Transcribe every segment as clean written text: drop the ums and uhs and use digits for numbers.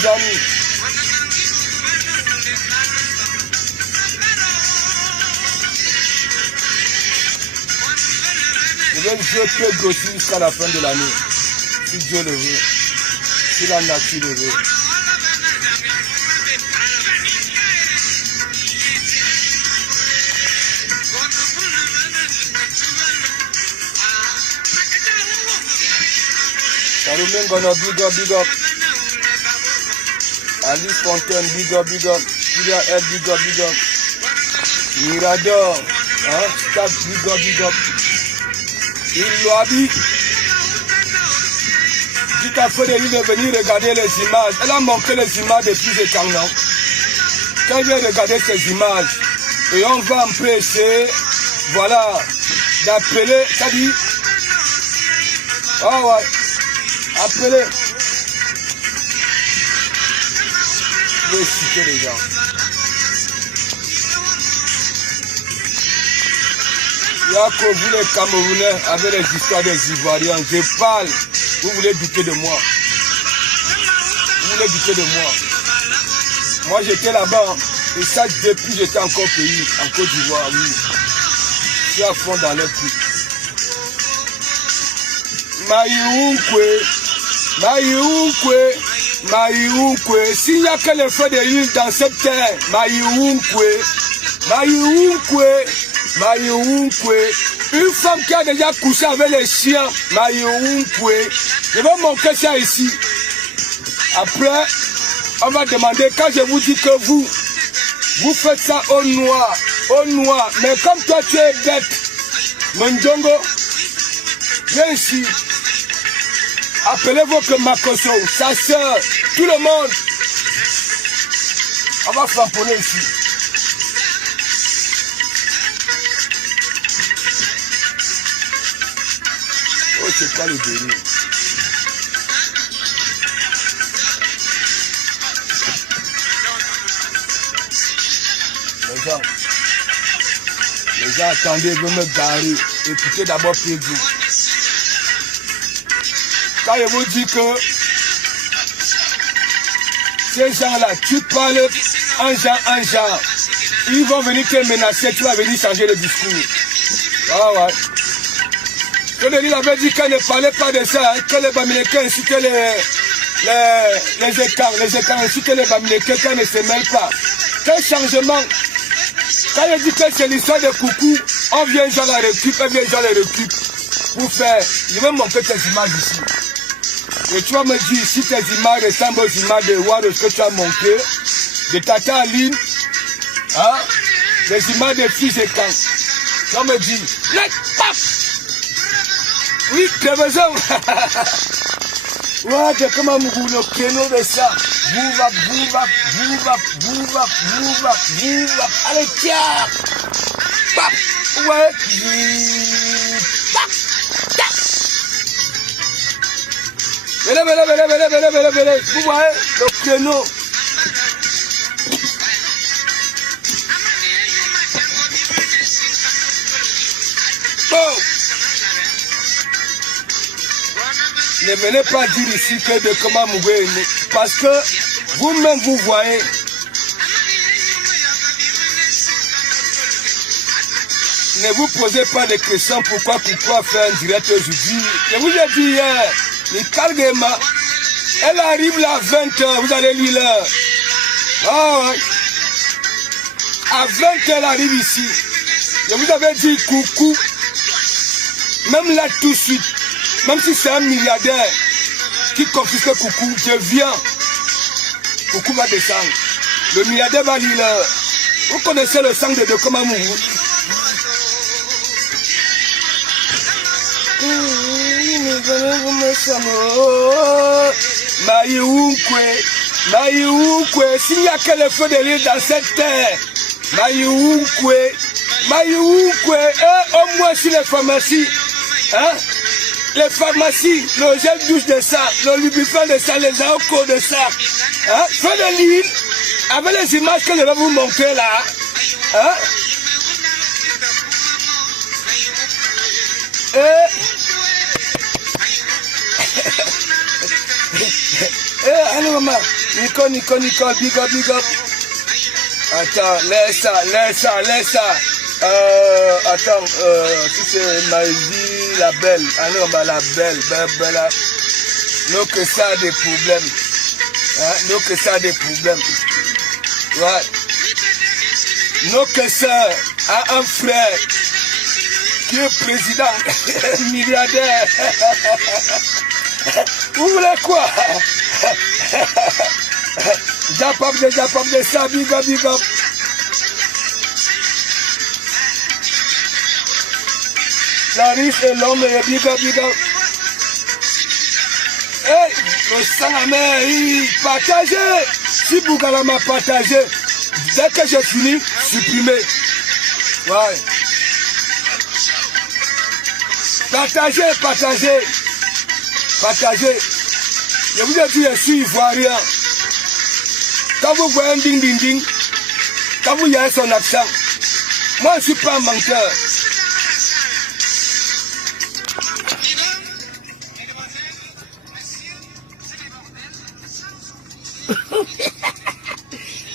Johnny. Je vais jouer peu grossir jusqu'à la fin de l'année. Si Dieu le veut. Si la nature le veut. Sarumen Gono, big up. Alice Fontaine, big up. Kyria L, big up. Mirador, hein, Stab, big up. Il l'a dit. Dit à Frédéric de venir regarder les images. Elle a montré les images depuis le temps, non? Quand je vais regarder ces images, et on va un peu essayer, voilà, d'appeler, ça dit, ah ouais, appeler. Je vais citer les gens. Il y a que vous les Camerounais avec les histoires des Ivoiriens. Je parle. Vous voulez douter de moi. Moi j'étais là-bas. Et ça depuis j'étais encore au pays. En Côte d'Ivoire, oui. Je suis à fond dans les prix. Maïounkwe. S'il n'y a que les feux de l'île dans cette terre. Maïounkwe. Une femme qui a déjà couché avec les chiens, Maïounkwe. Je vais montrer ça ici. Après, on va demander, quand je vous dis que vous faites ça au noir. Mais comme toi tu es bête, Mondjongo, viens ici. Appelez votre Makoso, sa soeur, tout le monde. On va flamponner ici. Oh, c'est quoi le délire? Les gens attendez, ils vont me garer. Écoutez d'abord Pedro. Quand je vous dis que ces gens-là, tu parles en genre, ils vont venir te menacer, tu vas venir changer le discours. Ah ouais. Il avait dit qu'elle ne parlait pas de ça, hein, que les Bamilekins incitaient les écarts incitaient les Bamilekins quand ne se mêlent pas. Quel changement? Quand il dit que c'est l'histoire de coucou, on vient genre la récup, pour faire. Je vais montrer tes images ici. Et tu vas me dire si tes images ressemblent aux images de Waro que tu as montré, de Tata Aline, hein, les images de fils et camp. Tu vas me dire, paf! Oui, t'as raison. Ouais, t'es comme un mougouno, kéno de ça. Bouvap. Allez, tiens. Pap. Ouais. Pap. Venez. Vous voyez, le kéno. Oh. Ne venez pas dire ici que de comment mourir, parce que vous-même vous voyez. Ne vous posez pas de questions pourquoi faire un direct aujourd'hui. Je vous ai dit hier, elle arrive là à 20h, vous allez lire l'heure. Ah ouais. À 20h, elle arrive ici. Je vous avais dit coucou. Même là tout de suite, même si c'est un milliardaire qui confisque coucou, je viens. Coucou va descendre. Le milliardaire va lire l'heure. Vous connaissez le sang de Dokomamu? Maïoukwe, s'il n'y a que le feu de l'île dans cette terre, Maïoukwe, au moins si les pharmacies, hein, le gel douche de ça, le lubrifiant de ça, les alcools de ça, hein, feu de l'île, avec les images que je vais vous montrer là, hein, allez maman, Nicole, big up. Attends, laisse ça. Attends, si c'est Maïdi, la belle. Allez maman, la belle. Non que ça a des problèmes. Hein? Non que ça a des problèmes. Ouais. Non que ça a un frère qui est président, milliardaire. Vous voulez quoi? Japap de ça, big up. La riche et l'homme, big up. Hey, le sang à mer, partagez. Si Bougala m'a partagé, dès que j'ai fini, supprimez. Ouais. Partagez. Je vous ai dit, je suis ivoirien. Quand vous voyez un ding, quand vous voyez son accent, moi je ne suis pas un menteur.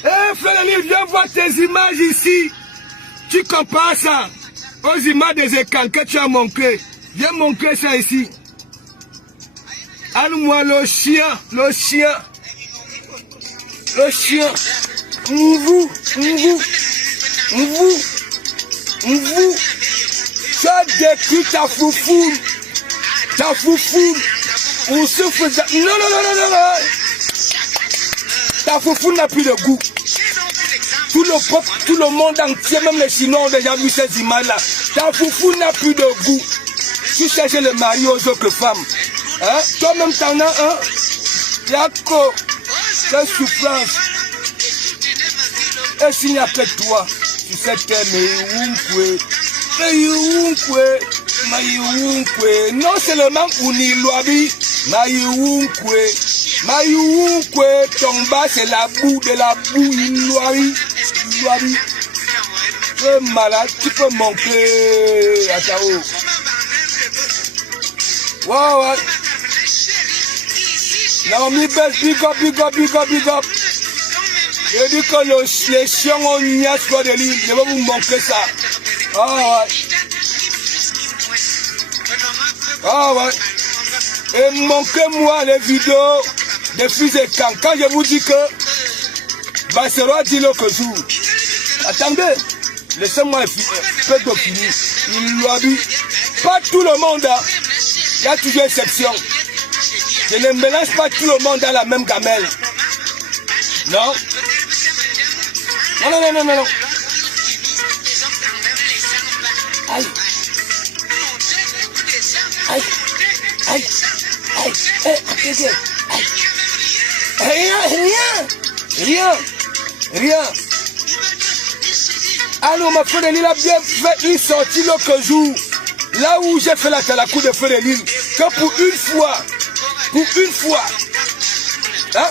Eh Frédéric, viens voir tes images ici. Tu compares ça aux images des écrans que tu as montré. Viens montrer ça ici. Allume-moi le chien. Vous. Tu as détruit ta foufou. On se faisait. Non. Ta foufou n'a plus de goût. Tout le peuple, tout le monde entier, même les Chinois ont déjà vu ces images-là. Ta foufou n'a plus de goût. Tu cherches le mari aux autres femmes. Hein? Toi-même, t'en as un. Yako, quelle souffrance. Et s'il n'y a que toi, tu sais que Maïounkwe. Non seulement Uniloabi, Maïounkwe, ton bas c'est la boue, Iloabi. Tu es malade, tu peux manquer à ta haut. Ouais. Naomi Bess, big up. Je dis que les chiens ont niasse quoi de l'île. Je vais vous montrer ça. Ah ouais. Et montrez-moi les vidéos des fils et camps. Quand je vous dis que Bassero dit l'autre jour. Attendez. Laissez-moi peut-être finir. Il lui a dit. Pas tout le monde. Il y a toujours exception. Je ne mélange pas tout le monde dans la même gamelle. Non. Aïe. Rien. Alors ma frère Lille a bien fait une sortie l'autre jour. Là où j'ai fait la talakou de frère Lille. Que pour une fois. Hein,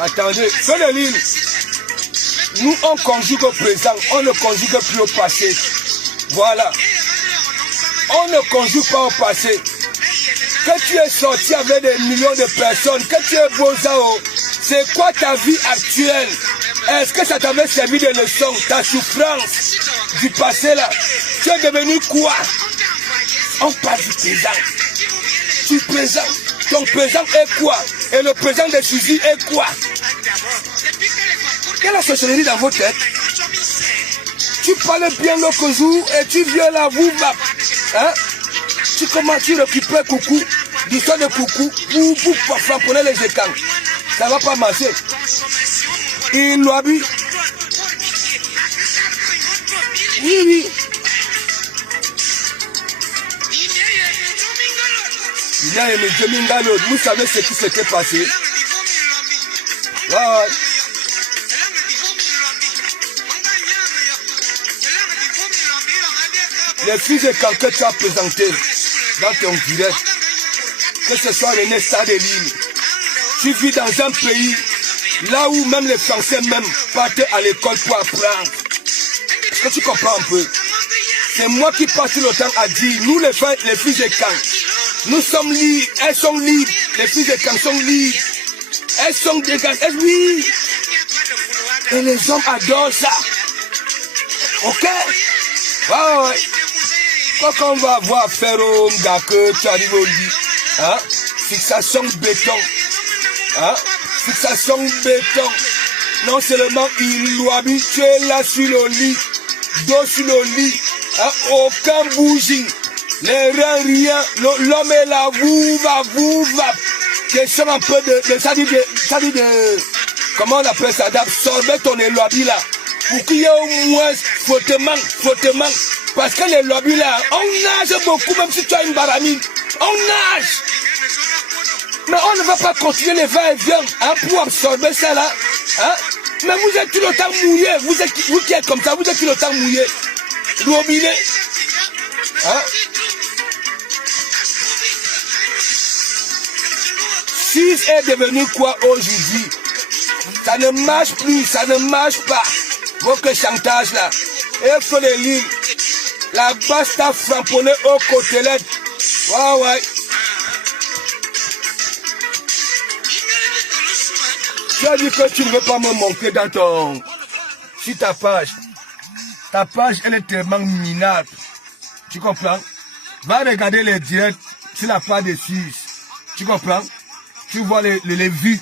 attendez, frère Lille. Nous on conjugue au présent, on ne conjugue plus au passé. Voilà. On ne conjugue pas au passé. Que tu es sorti avec des millions de personnes, que tu es beau Zao, C'est quoi ta vie actuelle? Est-ce que ça t'avait servi de leçon? Ta souffrance du passé là, tu es devenu quoi? On parle du présent. Du présent. Ton présent est quoi? Et le présent de Suzy est quoi? Quelle est la sorcellerie dans vos têtes? Tu parles bien l'autre jour et tu viens là, vous va. Hein? Tu récupères coucou, l'histoire de coucou, pour frapponner les étangs. Ça ne va pas marcher. Il l'a vu. Oui. Il a aimé Domingano. Vous savez ce qui s'était passé. Ouais. Les filles de quelqu'un que tu as présenté dans ton direct, que ce soit René Sadeline, tu vis dans un pays là où même les Français même partent à l'école pour apprendre. Est-ce que tu comprends un peu? C'est moi qui passe le temps à dire, nous les filles de Caen, nous sommes libres, elles sont libres, les filles de Caen sont libres, elles sont dégagées, oui. Et les hommes adorent ça. Ok? Ouais. Quand on va voir Ferro, Ngake, tu arrives au lit, hein? Fixation béton, hein? Fixation béton. Non seulement il doit habituer là sur le lit, dos sur le lit, hein? Aucun bougie, les reins rien, l'homme est là, vous va. Question un peu ça dit de, comment on appelle ça, d'absorber ton lobby là, pour qu'il y ait au moins fautement. Parce que les lobbies là, on nage beaucoup, même si tu as une baramine. On nage. Mais on ne va pas continuer les va-et-vient hein, pour absorber ça là. Hein? Mais vous êtes tout le temps mouillé. Vous qui êtes comme ça, vous êtes tout le temps mouillé. Robinet. Hein? Si est devenu quoi aujourd'hui? Ça ne marche plus, ça ne marche pas. Votre chantage là. Et faut les lignes. La basse t'a framponné au côté là. Ouais. Tu as dit que tu ne veux pas me montrer dans ton... Sur ta page. Ta page, elle est tellement minable. Tu comprends? Va regarder les directs sur la page de 6. Tu comprends? Tu vois les vues.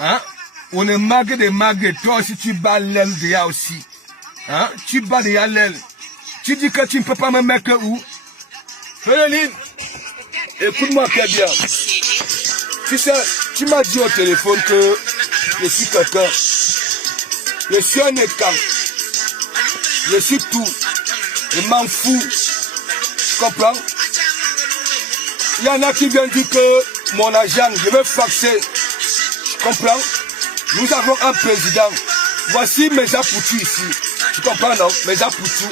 Hein? On est mague, toi aussi tu bats l'aile déjà aussi. Hein? Tu bats déjà l'aile. Tu dis que tu ne peux pas me mettre où? Féline, écoute-moi très bien. Tu sais, tu m'as dit au téléphone que je suis quelqu'un. Je suis un écran. Je suis tout. Je m'en fous. Tu comprends? Il y en a qui viennent dire que mon agent, je vais faxer. Tu comprends? Nous avons un président. Voici mes apoutis ici. Tu comprends, non? Mes apoutis.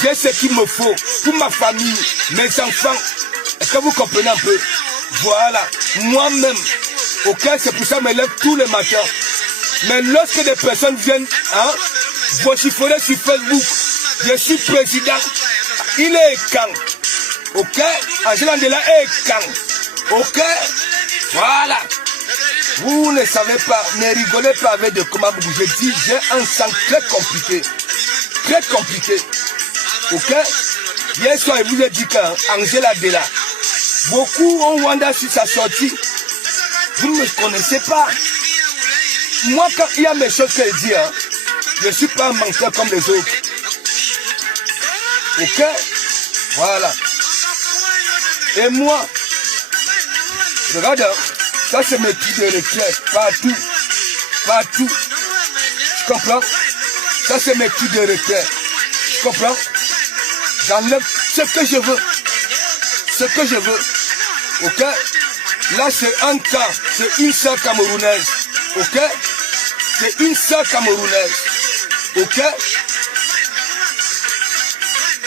J'ai ce qu'il me faut pour ma famille, mes enfants. Est-ce que vous comprenez un peu? Voilà. Moi-même. Ok, c'est pour ça que je me lève tous les matins. Mais lorsque des personnes viennent, hein, vociférer sur Facebook, je suis président. Il est quand? Ok? Angela Ndela est quand? Ok? Voilà. Vous ne savez pas, ne rigolez pas avec de comment vous je dis, j'ai un sang très compliqué. Très compliqué. Ok? Hier soir, il vous a dit qu'Angela Ndela, beaucoup ont Wanda sur sa sortie. Vous ne me connaissez pas. Moi, quand il y a mes choses qu'elle dit, hein, je ne suis pas un menteur comme les autres. Ok? Voilà. Et moi, regarde, ça c'est mes petits de retraite, partout. Partout. Tu comprends? Ça c'est mes petits de retraite. Tu comprends? J'enlève ce que je veux. Ce que je veux. Ok? Là c'est un cas. C'est une sœur camerounaise. Ok? C'est une sœur camerounaise. Ok?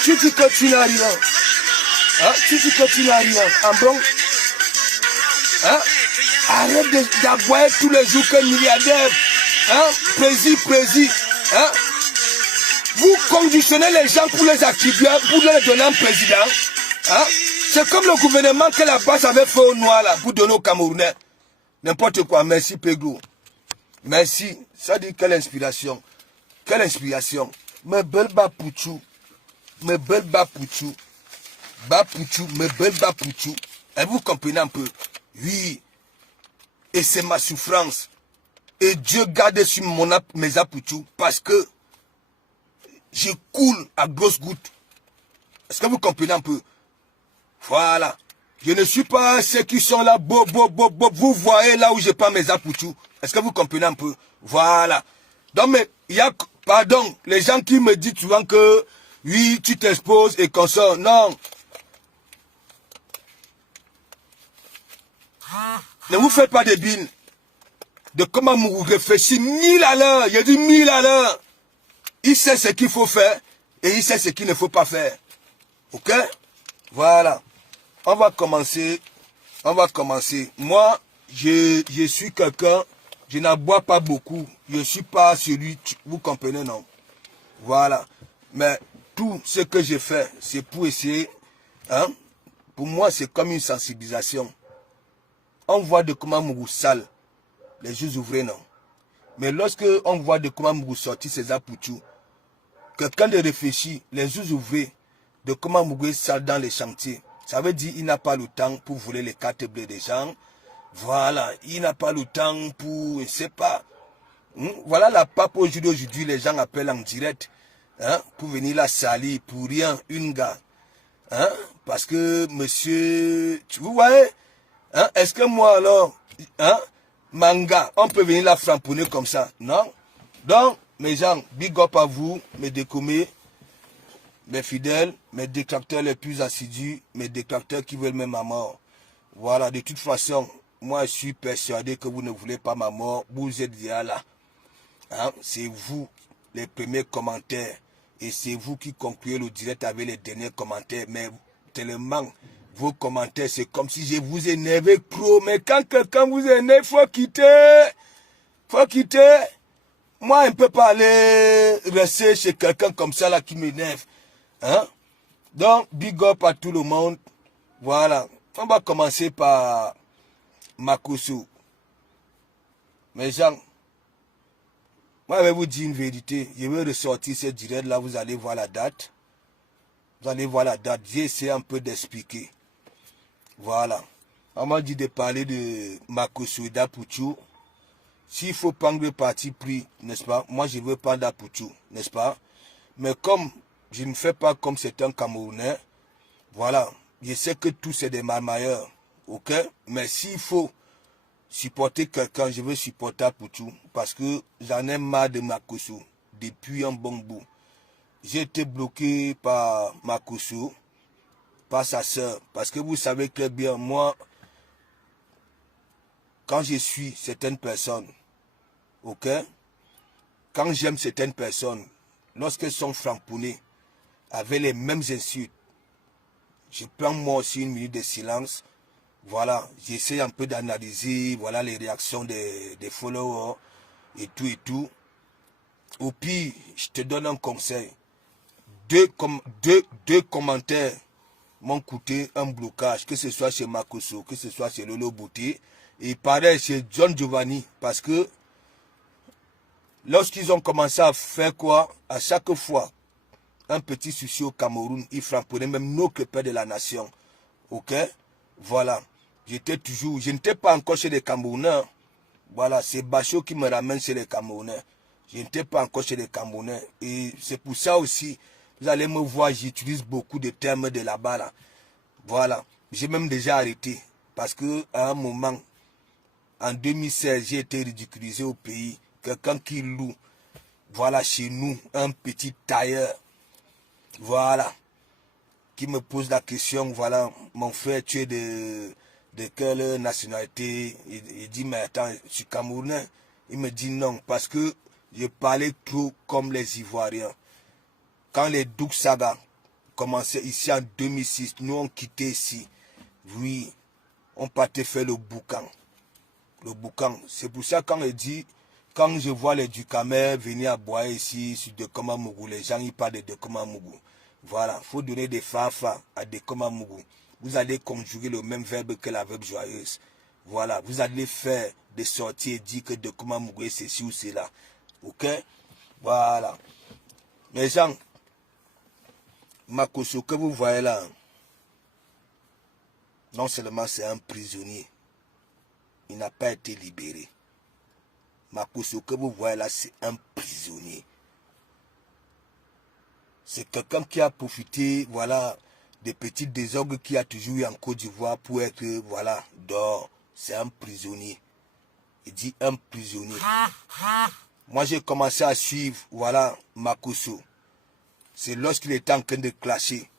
Tu dis que tu n'as rien. Hein? Tu dis que tu n'as rien. En bon? Hein? Arrête d'aboyer tous les jours que milliardaire. Hein? Précis. Hein? Vous conditionnez les gens pour les attribuer, pour leur donner un président. Hein? C'est comme le gouvernement que la base avait fait au noir là, pour donner aux Camerounais. N'importe quoi. Merci Pedro. Merci. Ça dit quelle inspiration. Quelle inspiration. Me belle Bapouchou. Me belle Bapouchou. Bapouchou, me belle Bapouchou. Et vous comprenez un peu? Oui. Et c'est ma souffrance. Et Dieu garde sur mes apouchous parce que je coule à grosses gouttes. Est-ce que vous comprenez un peu? Voilà. Je ne suis pas ceux qui sont là, vous voyez là où je prends mes apouchous. Est-ce que vous comprenez un peu? Voilà. Donc, mais il y a, pardon, les gens qui me disent souvent que, oui, tu t'exposes et qu'on sort. Non. Ne vous faites pas de billes. De comment vous réfléchissez 1000 à l'heure. J'ai dit 1000 à l'heure. Il sait ce qu'il faut faire et il sait ce qu'il ne faut pas faire. Ok? Voilà. On va commencer. On va commencer. Moi, je suis quelqu'un, je n'aboie pas beaucoup. Je ne suis pas celui, vous comprenez, non? Voilà. Mais tout ce que je fais, c'est pour essayer. Hein? Pour moi, c'est comme une sensibilisation. On voit de comment Mougou sale, les yeux ouvrés, non. Mais lorsque on voit de comment Mougou sortit ses apouchous, quelqu'un de réfléchi, les yeux ouvrés, de comment Mougou est sale dans les chantiers, ça veut dire qu'il n'a pas le temps pour voler les cartes bleues des gens. Voilà, il n'a pas le temps pour, je ne sais pas. Voilà la pape aujourd'hui, les gens appellent en direct, hein, pour venir la salir, pour rien, une gars. Hein, parce que monsieur, vous voyez, hein, est-ce que moi alors, hein, manga, on peut venir la framponner comme ça? Non. Donc, mes gens, big up à vous, mes décommés, mes fidèles, mes détracteurs les plus assidus, mes détracteurs qui veulent même ma mort. Voilà, de toute façon, moi je suis persuadé que vous ne voulez pas ma mort, vous êtes déjà là. Hein? C'est vous les premiers commentaires et c'est vous qui concluez le direct avec les derniers commentaires. Mais tellement vos commentaires, c'est comme si je vous énervais trop. Mais quand quelqu'un vous énerve, il faut quitter. Faut quitter. Moi, je ne peux pas aller rester chez quelqu'un comme ça là qui m'énerve. Hein? Donc, big up à tout le monde. Voilà. On va commencer par Makosso. Mes gens, moi, je vais vous dire une vérité. Je vais ressortir ce direct là. Vous allez voir la date. Vous allez voir la date. J'ai essayé un peu d'expliquer. Voilà. On m'a dit de parler de Makosso et d'Apouchou. S'il faut prendre le parti pris, n'est-ce pas? Moi, je veux pas d'Apouchou, n'est-ce pas? Mais comme je ne fais pas comme c'est un Camerounais, voilà. Je sais que tous c'est des marmailleurs. Ok? Mais s'il faut supporter quelqu'un, je veux supporter Apouchou. Parce que j'en ai marre de Makosso depuis un bon bout. J'ai été bloqué par Makosso, par sa soeur. Parce que vous savez très bien, moi, quand je suis certaines personnes, ok? Quand j'aime certaines personnes, lorsqu'elles sont framponnées avec les mêmes insultes, je prends moi aussi une minute de silence. Voilà, j'essaie un peu d'analyser, voilà les réactions des followers et tout et tout. Au pire, je te donne un conseil. Deux commentaires m'ont coûté un blocage, que ce soit chez Makosso, que ce soit chez Lolo Bouté, et pareil chez John Giovanni, parce que lorsqu'ils ont commencé à faire quoi, à chaque fois, un petit souci au Cameroun, ils framponnaient même notre père de la nation. Ok? Voilà. Je n'étais pas encore chez les Camerounais. Voilà, c'est Bachot qui me ramène chez les Camerounais. Je n'étais pas encore chez les Camerounais. Et c'est pour ça aussi, vous allez me voir, j'utilise beaucoup de termes de là-bas. Là. Voilà. J'ai même déjà arrêté. Parce que à un moment, en 2016, j'ai été ridiculisé au pays. Quelqu'un qui loue, voilà, chez nous, un petit tailleur. Voilà. Qui me pose la question, voilà, mon frère, tu es de quelle nationalité? Il dit, mais attends, je suis Camerounais. Il me dit non, parce que je parlais trop comme les Ivoiriens. Quand les Douk Saga commençaient ici en 2006, nous on quittait ici. Oui, on partait faire le boucan. Le boucan. C'est pour ça quand il dit, quand je vois les Ducamer venir à boire ici sur Dekoma Mougou, les gens ils parlent de Dekoma Mougou. Voilà, il faut donner des fafa à Dekoma Mougou. Vous allez conjuguer le même verbe que la verbe joyeuse. Voilà, vous allez faire des sorties et dire que Dokuma Mukwege c'est ci ou c'est là. Ok? Voilà. Mes gens, Makosso que vous voyez là, non seulement c'est un prisonnier, il n'a pas été libéré. Makosso que vous voyez là, c'est un prisonnier. C'est quelqu'un qui a profité, voilà, des petits désordres qu'il y a toujours eu en Côte d'Ivoire pour être, voilà, dehors. C'est un prisonnier. Il dit un prisonnier. Moi, j'ai commencé à suivre, voilà, Makosso. C'est lorsqu'il était en train de clasher.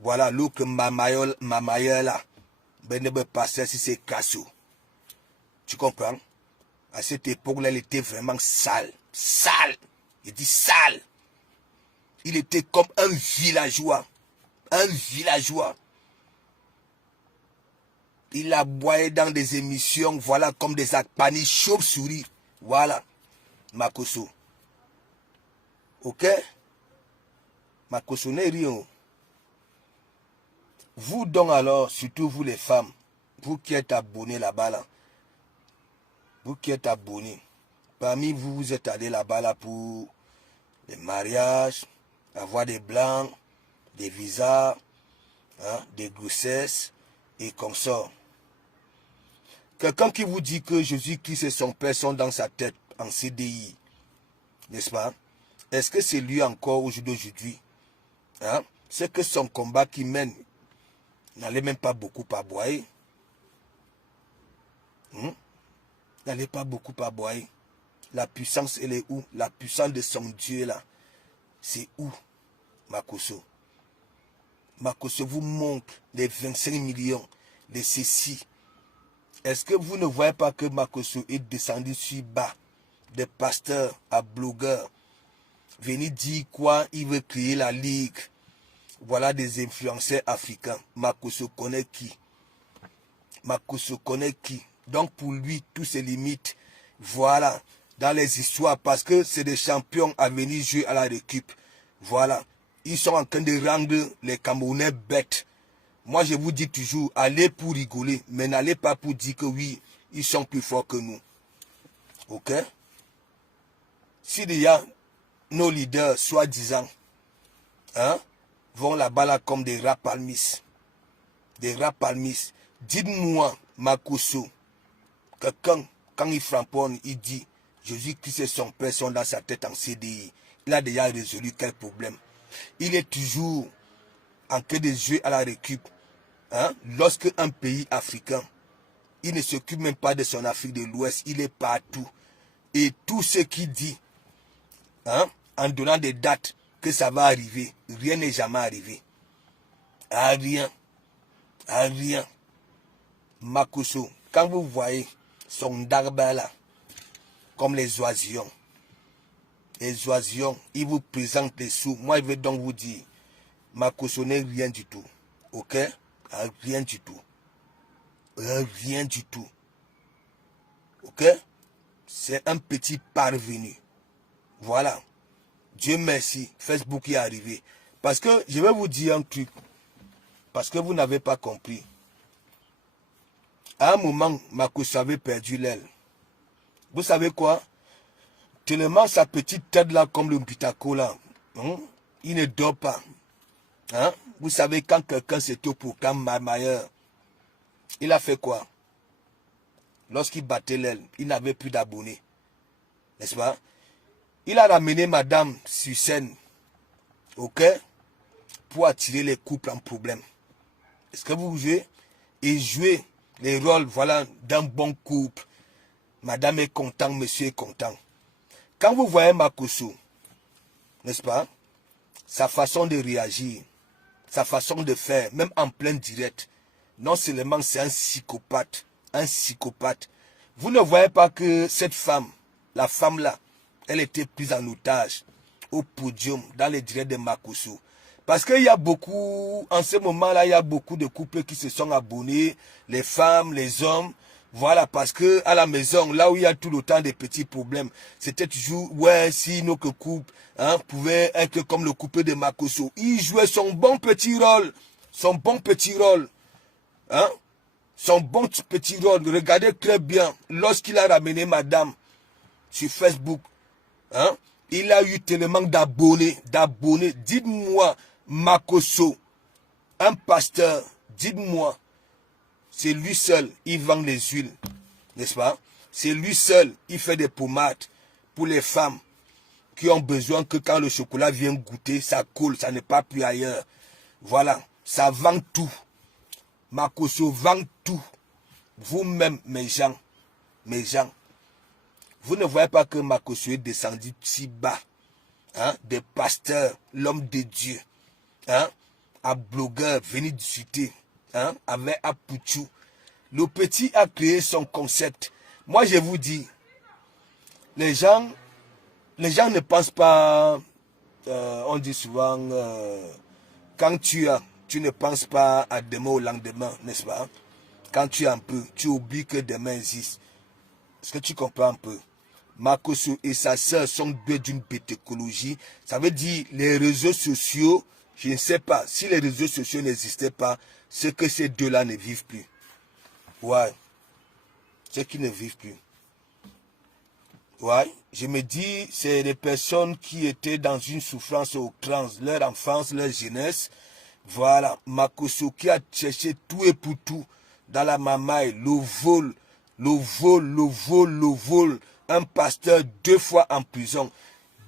Voilà, l'autre Mamaye là. Ben ne peut passer si c'est Kasso. Tu comprends? À cette époque-là, il était vraiment sale. Sale. Il dit sale. Il était comme un villageois. Un villageois. Il aboyait dans des émissions, voilà, comme des akpani chauve-souris. Voilà. Makosso. Ok? Makosso n'est rien. Vous donc alors, surtout vous les femmes, vous qui êtes abonnés là-bas là, vous qui êtes abonnés, parmi vous, vous êtes allés là-bas là pour les mariages, avoir des blancs, des visas, hein, des grossesses et comme ça. Quelqu'un qui vous dit que Jésus-Christ et son Père sont dans sa tête en CDI, n'est-ce pas? Est-ce que c'est lui encore au jour d'aujourd'hui? Hein? C'est que son combat qui mène n'allait même pas beaucoup aboyer. N'allait pas beaucoup aboyer. La puissance, elle est où? La puissance de son Dieu là, c'est où? Makosso. Makosso vous montre les 25 millions de ceci. Est-ce que vous ne voyez pas que Makosso est descendu sur bas, des pasteurs à blogueurs, venir dire quoi? Il veut créer la ligue. Voilà des influenceurs africains. Makosso connaît qui? Makosso connaît qui? Donc pour lui, tout se limite, voilà, dans les histoires, parce que c'est des champions à venir jouer à la récup. Voilà, ils sont en train de rendre les Camerounais bêtes. Moi, je vous dis toujours, allez pour rigoler, mais n'allez pas pour dire que oui, ils sont plus forts que nous. Ok? S'il y a nos leaders, soi-disant, hein, vont là-bas là comme des rapalmis. Des rapalmis. Dites-moi, Makosso, que quand il framponne, il dit, Jésus-Christ et son Père sont dans sa tête en CDI. Il a déjà résolu quel problème? Il est toujours en train de jouer à la récup. Hein? Lorsque un pays africain, il ne s'occupe même pas de son Afrique de l'Ouest, il est partout. Et tout ce qu'il dit, hein, en donnant des dates que ça va arriver, rien n'est jamais arrivé. À rien. À rien. Makosso, quand vous voyez son darba là, comme les oisillons, ils vous présentent des sous. Moi, je vais donc vous dire, Makosso n'est rien du tout. Ok? Rien du tout. Rien du tout. Ok? C'est un petit parvenu. Voilà. Dieu merci, Facebook est arrivé. Parce que, je vais vous dire un truc. Parce que vous n'avez pas compris. À un moment, Makosso avait perdu l'aile. Vous savez quoi? Tellement sa petite tête là, comme le Mpitako là, hein? Il ne dort pas. Hein? Vous savez, quand quelqu'un s'était au programme Mamailleur, il a fait quoi? Lorsqu'il battait l'aile, il n'avait plus d'abonnés. N'est-ce pas? Il a ramené madame sur scène. Ok? Pour attirer les couples en problème. Est-ce que vous jouez? Et jouez les rôles, voilà, d'un bon couple. Madame est contente, monsieur est content. Quand vous voyez Makosso, n'est-ce pas? Sa façon de réagir, sa façon de faire, même en plein direct, non seulement c'est un psychopathe. Vous ne voyez pas que cette femme, la femme là, elle était prise en otage au podium dans les directs de Makosso. Parce qu'il y a beaucoup, en ce moment-là, il y a beaucoup de couples qui se sont abonnés, les femmes, les hommes. Voilà, parce que à la maison, là où il y a tout le temps des petits problèmes, c'était toujours, ouais, si notre couple hein, pouvait être comme le couple de Makosso. Il jouait son bon petit rôle. Hein? son bon petit rôle, regardez très bien, lorsqu'il a ramené madame sur Facebook, hein, il a eu tellement d'abonnés. Dites-moi, Makosso, un pasteur, dites-moi, c'est lui seul, il vend les huiles, n'est-ce pas? C'est lui seul, il fait des pommades pour les femmes qui ont besoin que quand le chocolat vient goûter, ça coule, ça n'est pas plus ailleurs. Voilà, ça vend tout. Makosso vend tout. Vous-même, mes gens, vous ne voyez pas que Makosso est descendu si bas, hein, des pasteurs, l'homme de Dieu, hein, un blogueur venu discuter, hein, avec Apuchou. Le petit a créé son concept. Moi, je vous dis, les gens ne pensent pas, on dit souvent, quand tu ne penses pas à demain au lendemain, n'est-ce pas? Quand tu as un peu, tu oublies que demain existe. Est-ce que tu comprends un peu? Makosso et sa sœur sont deux d'une pétécologie. Ça veut dire les réseaux sociaux, je ne sais pas, si les réseaux sociaux n'existaient pas, c'est que ces deux-là ne vivent plus. Ouais. Ceux qui ne vivent plus. Ouais. Je me dis, c'est des personnes qui étaient dans une souffrance au outrance, leur enfance, leur jeunesse. Voilà. Makosso qui a cherché tout et pour tout dans la mamaille, le vol. Un pasteur 2 fois en prison,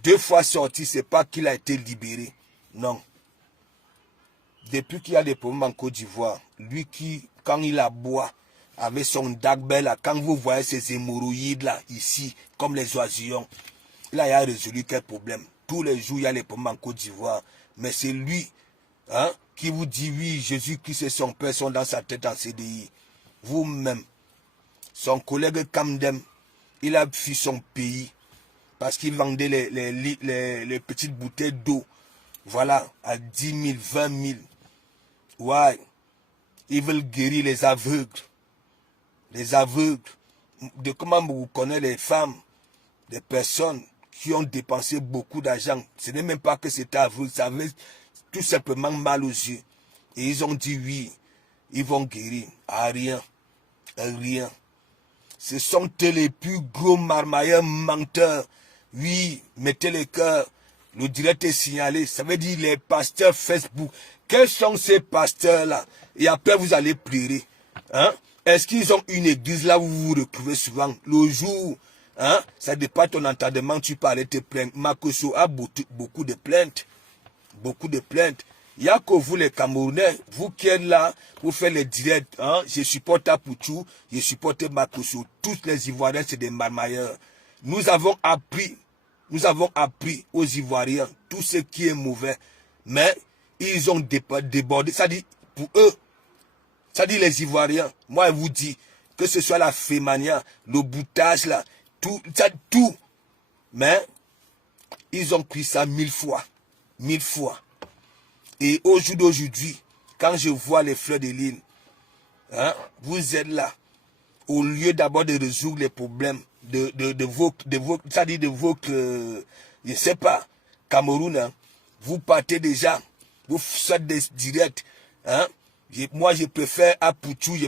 2 fois sorti, c'est pas qu'il a été libéré. Non. Depuis qu'il y a des problèmes en Côte d'Ivoire, lui qui, quand il aboie, avec son dagbel là, quand vous voyez ces hémorroïdes là, ici, comme les oisillons, là il a résolu quel problème. Tous les jours, il y a les problèmes en Côte d'Ivoire. Mais c'est lui, hein, qui vous dit, oui, Jésus-Christ et son Père sont dans sa tête en CDI. Vous-même. Son collègue Kamdem, il a fui son pays parce qu'il vendait les petites bouteilles d'eau. Voilà, à 10 000, 20 000. Ouais, ils veulent guérir les aveugles. Les aveugles. De comment vous connaissez les femmes, des personnes qui ont dépensé beaucoup d'argent. Ce n'est même pas que c'était aveugle, ça avait tout simplement mal aux yeux. Et ils ont dit oui, ils vont guérir. Ah, rien. Rien. Ce sont les plus gros marmailleurs menteurs. Oui, mettez le cœur. Le direct est signalé. Ça veut dire les pasteurs Facebook. Quels sont ces pasteurs-là? Et après, vous allez pleurer. Hein? Est-ce qu'ils ont une église là où vous vous retrouvez souvent? Le jour, hein? Ça dépend de ton entendement, tu peux aller te plaindre. Makosso a beaucoup de plaintes. Beaucoup de plaintes. Il n'y a que vous les Camerounais, vous qui êtes là, vous faites les directs, hein? Je supporte Apuchou, je supporte Makosso. Tous les Ivoiriens, c'est des marmailleurs. Nous avons appris aux Ivoiriens tout ce qui est mauvais. Mais ils ont débordé. Ça dit, pour eux, ça dit les Ivoiriens, moi je vous dis, que ce soit la fémania, le boutage là, tout. Mais ils ont pris ça 1000 fois. 1000 fois. Et au jour d'aujourd'hui, quand je vois les fleurs de l'île, hein, vous êtes là, au lieu d'abord de résoudre les problèmes de votre, je ne sais pas, Cameroun, hein, vous partez déjà, vous faites des directs, hein, moi je préfère Apuchou,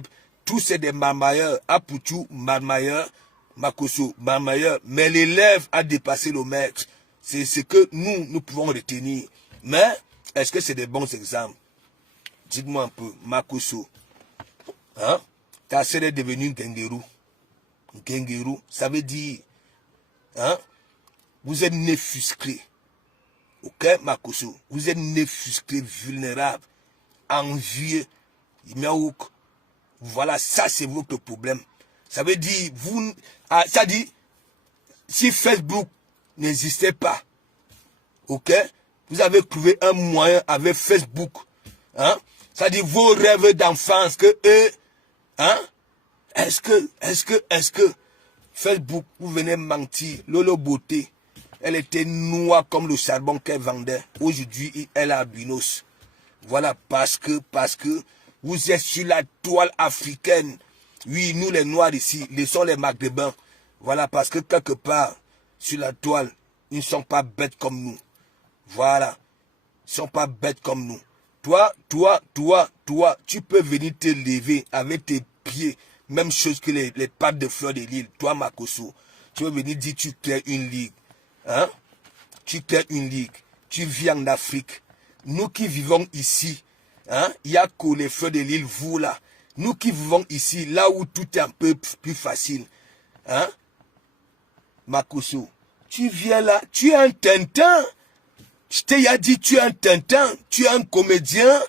tous c'est des marmailleurs, Apuchou, marmailleur, Makosso, marmailleur, mais l'élève a dépassé le maître. C'est ce que nous pouvons retenir. Mais, est-ce que c'est des bons exemples? Dites-moi un peu, Makosso. Hein? Ta sœur est devenue Ngengeru. Ngengeru, ça veut dire, hein? Vous êtes nefusclé. Ok, Makosso? Vous êtes nefusclé, vulnérable, envieux. Voilà, ça c'est votre problème. Ça veut dire, ça dit, si Facebook n'existait pas, ok? Vous avez trouvé un moyen avec Facebook, hein? Ça dit vos rêves d'enfance que eux, hein? Est-ce que Facebook, vous venez mentir, Lolo Beauté, elle était noire comme le charbon qu'elle vendait. Aujourd'hui, elle est albinos. Voilà, parce que vous êtes sur la toile africaine. Oui, nous les noirs ici, laissons les maghrébins. Voilà, parce que quelque part, sur la toile, ils ne sont pas bêtes comme nous. Voilà. Ils ne sont pas bêtes comme nous. Toi, tu peux venir te lever avec tes pieds. Même chose que les pattes de fleurs de l'île. Toi, Makosso, tu veux venir dire tu crées une ligue. Hein? Tu crées une ligue. Tu vis en Afrique. Nous qui vivons ici, hein? Il n'y a que les fleurs de l'île, vous là. Nous qui vivons ici, là où tout est un peu plus facile. Hein? Makosso, tu viens là, tu es un Tintin. Je t'ai dit, tu es un Tintin. Tu es un comédien.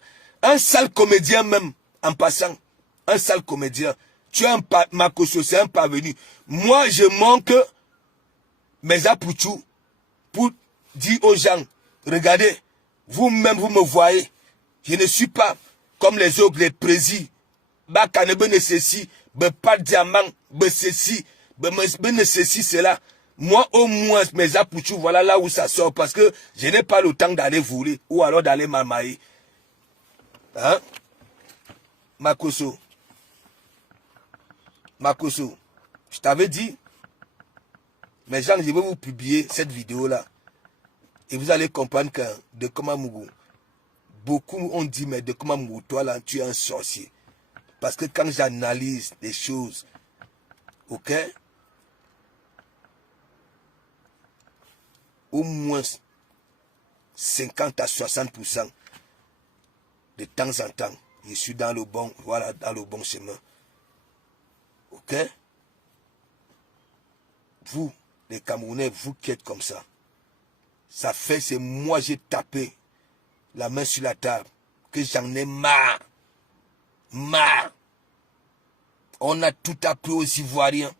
Un sale comédien même, en passant. Un sale comédien. Tu es un Makosso, c'est un parvenu. Moi, je manque mes apouchous pour dire aux gens, regardez, vous-même, vous me voyez. Je ne suis pas comme les autres, les présidents. Bakanebe ne ceci, pas de diamant, ceci, ne ceci, cela. Moi, au moins, mes apouchous, voilà là où ça sort. Parce que je n'ai pas le temps d'aller voler ou alors d'aller m'amailler. Hein? Makosso. Makosso, je t'avais dit, mes gens, je vais vous publier cette vidéo-là. Et vous allez comprendre que de Komamougou, beaucoup ont dit, mais de Komamougou, toi là, tu es un sorcier. Parce que quand j'analyse les choses, ok, au moins 50 à 60% de temps en temps, je suis dans le bon, voilà, dans le bon chemin. Ok? Vous, les Camerounais, vous qui êtes comme ça, ça fait, c'est moi j'ai tapé la main sur la table, que j'en ai marre. Marre. On a tout appris aux Ivoiriens.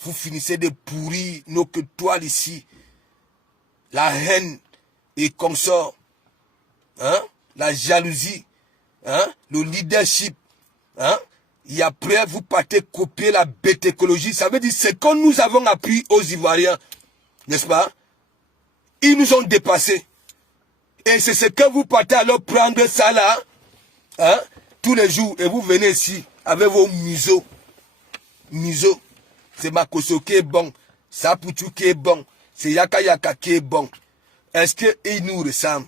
Vous finissez de pourrir nos toiles ici. La haine et consort. Hein? La jalousie. Hein? Le leadership. Hein? Et après, vous partez copier la bête écologie. Ça veut dire ce que nous avons appris aux Ivoiriens. N'est-ce pas? Ils nous ont dépassés. Et c'est ce que vous partez alors prendre ça là. Hein? Tous les jours. Et vous venez ici avec vos museaux. Museaux. C'est Makosso qui est bon. Sapoutou qui est bon. C'est Yaka Yaka qui est bon. Est-ce qu'ils nous ressemblent?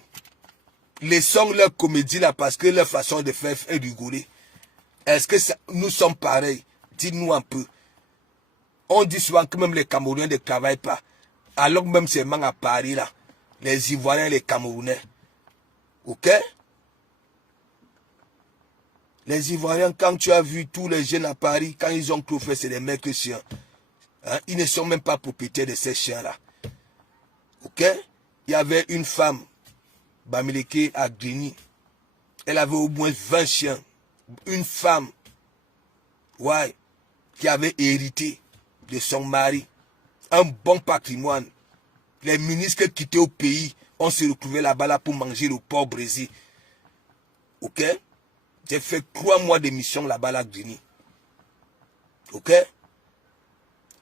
Laissons leur comédie là parce que leur façon de faire est rigoler. Est-ce que nous sommes pareils? Dites-nous un peu. On dit souvent que même les Camerounais ne travaillent pas. Alors que même ces gens à Paris là, les Ivoiriens et les Camerounais. Ok? Les Ivoiriens, quand tu as vu tous les jeunes à Paris, quand ils ont tout fait, c'est des mecs chiens. Hein? Ils ne sont même pas propriétaires de ces chiens-là. Ok? Il y avait une femme, Bamileke à Grigny. Elle avait au moins 20 chiens. Une femme, ouais, qui avait hérité de son mari. Un bon patrimoine. Les ministres qui quittaient au pays, on se retrouvait là-bas là pour manger le porc brésil. Ok? J'ai fait 3 mois de mission là-bas à Grigny. Ok?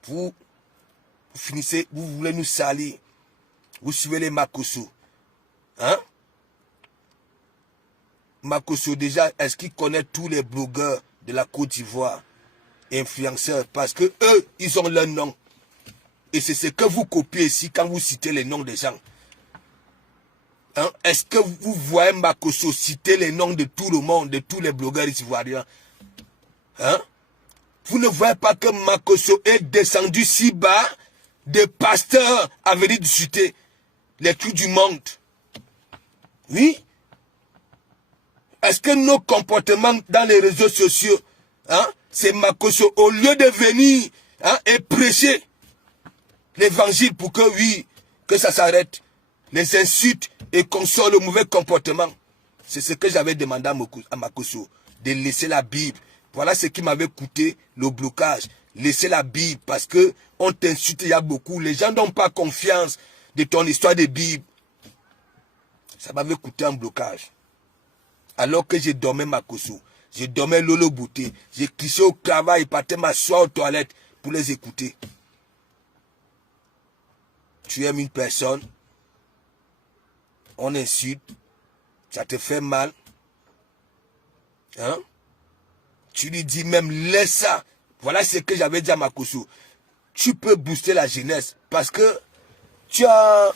Vous finissez, vous voulez nous salir. Vous suivez les Makosso. Hein? Makosso, déjà, est-ce qu'il connaît tous les blogueurs de la Côte d'Ivoire, influenceurs? Parce que eux, ils ont leur nom. Et c'est ce que vous copiez ici quand vous citez les noms des gens. Hein? Est-ce que vous voyez Makosso citer les noms de tout le monde, de tous les blogueurs ivoiriens? Hein? Vous ne voyez pas que Makosso est descendu si bas de pasteurs à venir discuter les trucs du monde? Oui? Est-ce que nos comportements dans les réseaux sociaux, hein, c'est Makosso, au lieu de venir, hein, et prêcher l'évangile pour que, oui, que ça s'arrête, les insultes et qu'on sort le mauvais comportement? C'est ce que j'avais demandé à Makosso, de laisser la Bible. Voilà ce qui m'avait coûté le blocage. Laisser la Bible, parce que on t'insulte, il y a beaucoup. Les gens n'ont pas confiance de ton histoire de Bible. Ça m'avait coûté un blocage. Alors que je dormais Makosso, je dormais Lolo Bouté, j'ai cliché au travail et partais m'asseoir aux toilettes pour les écouter. Tu aimes une personne, on insulte, ça te fait mal. Hein? Tu lui dis même, laisse ça. Voilà ce que j'avais dit à Makosso. Tu peux booster la jeunesse parce que tu as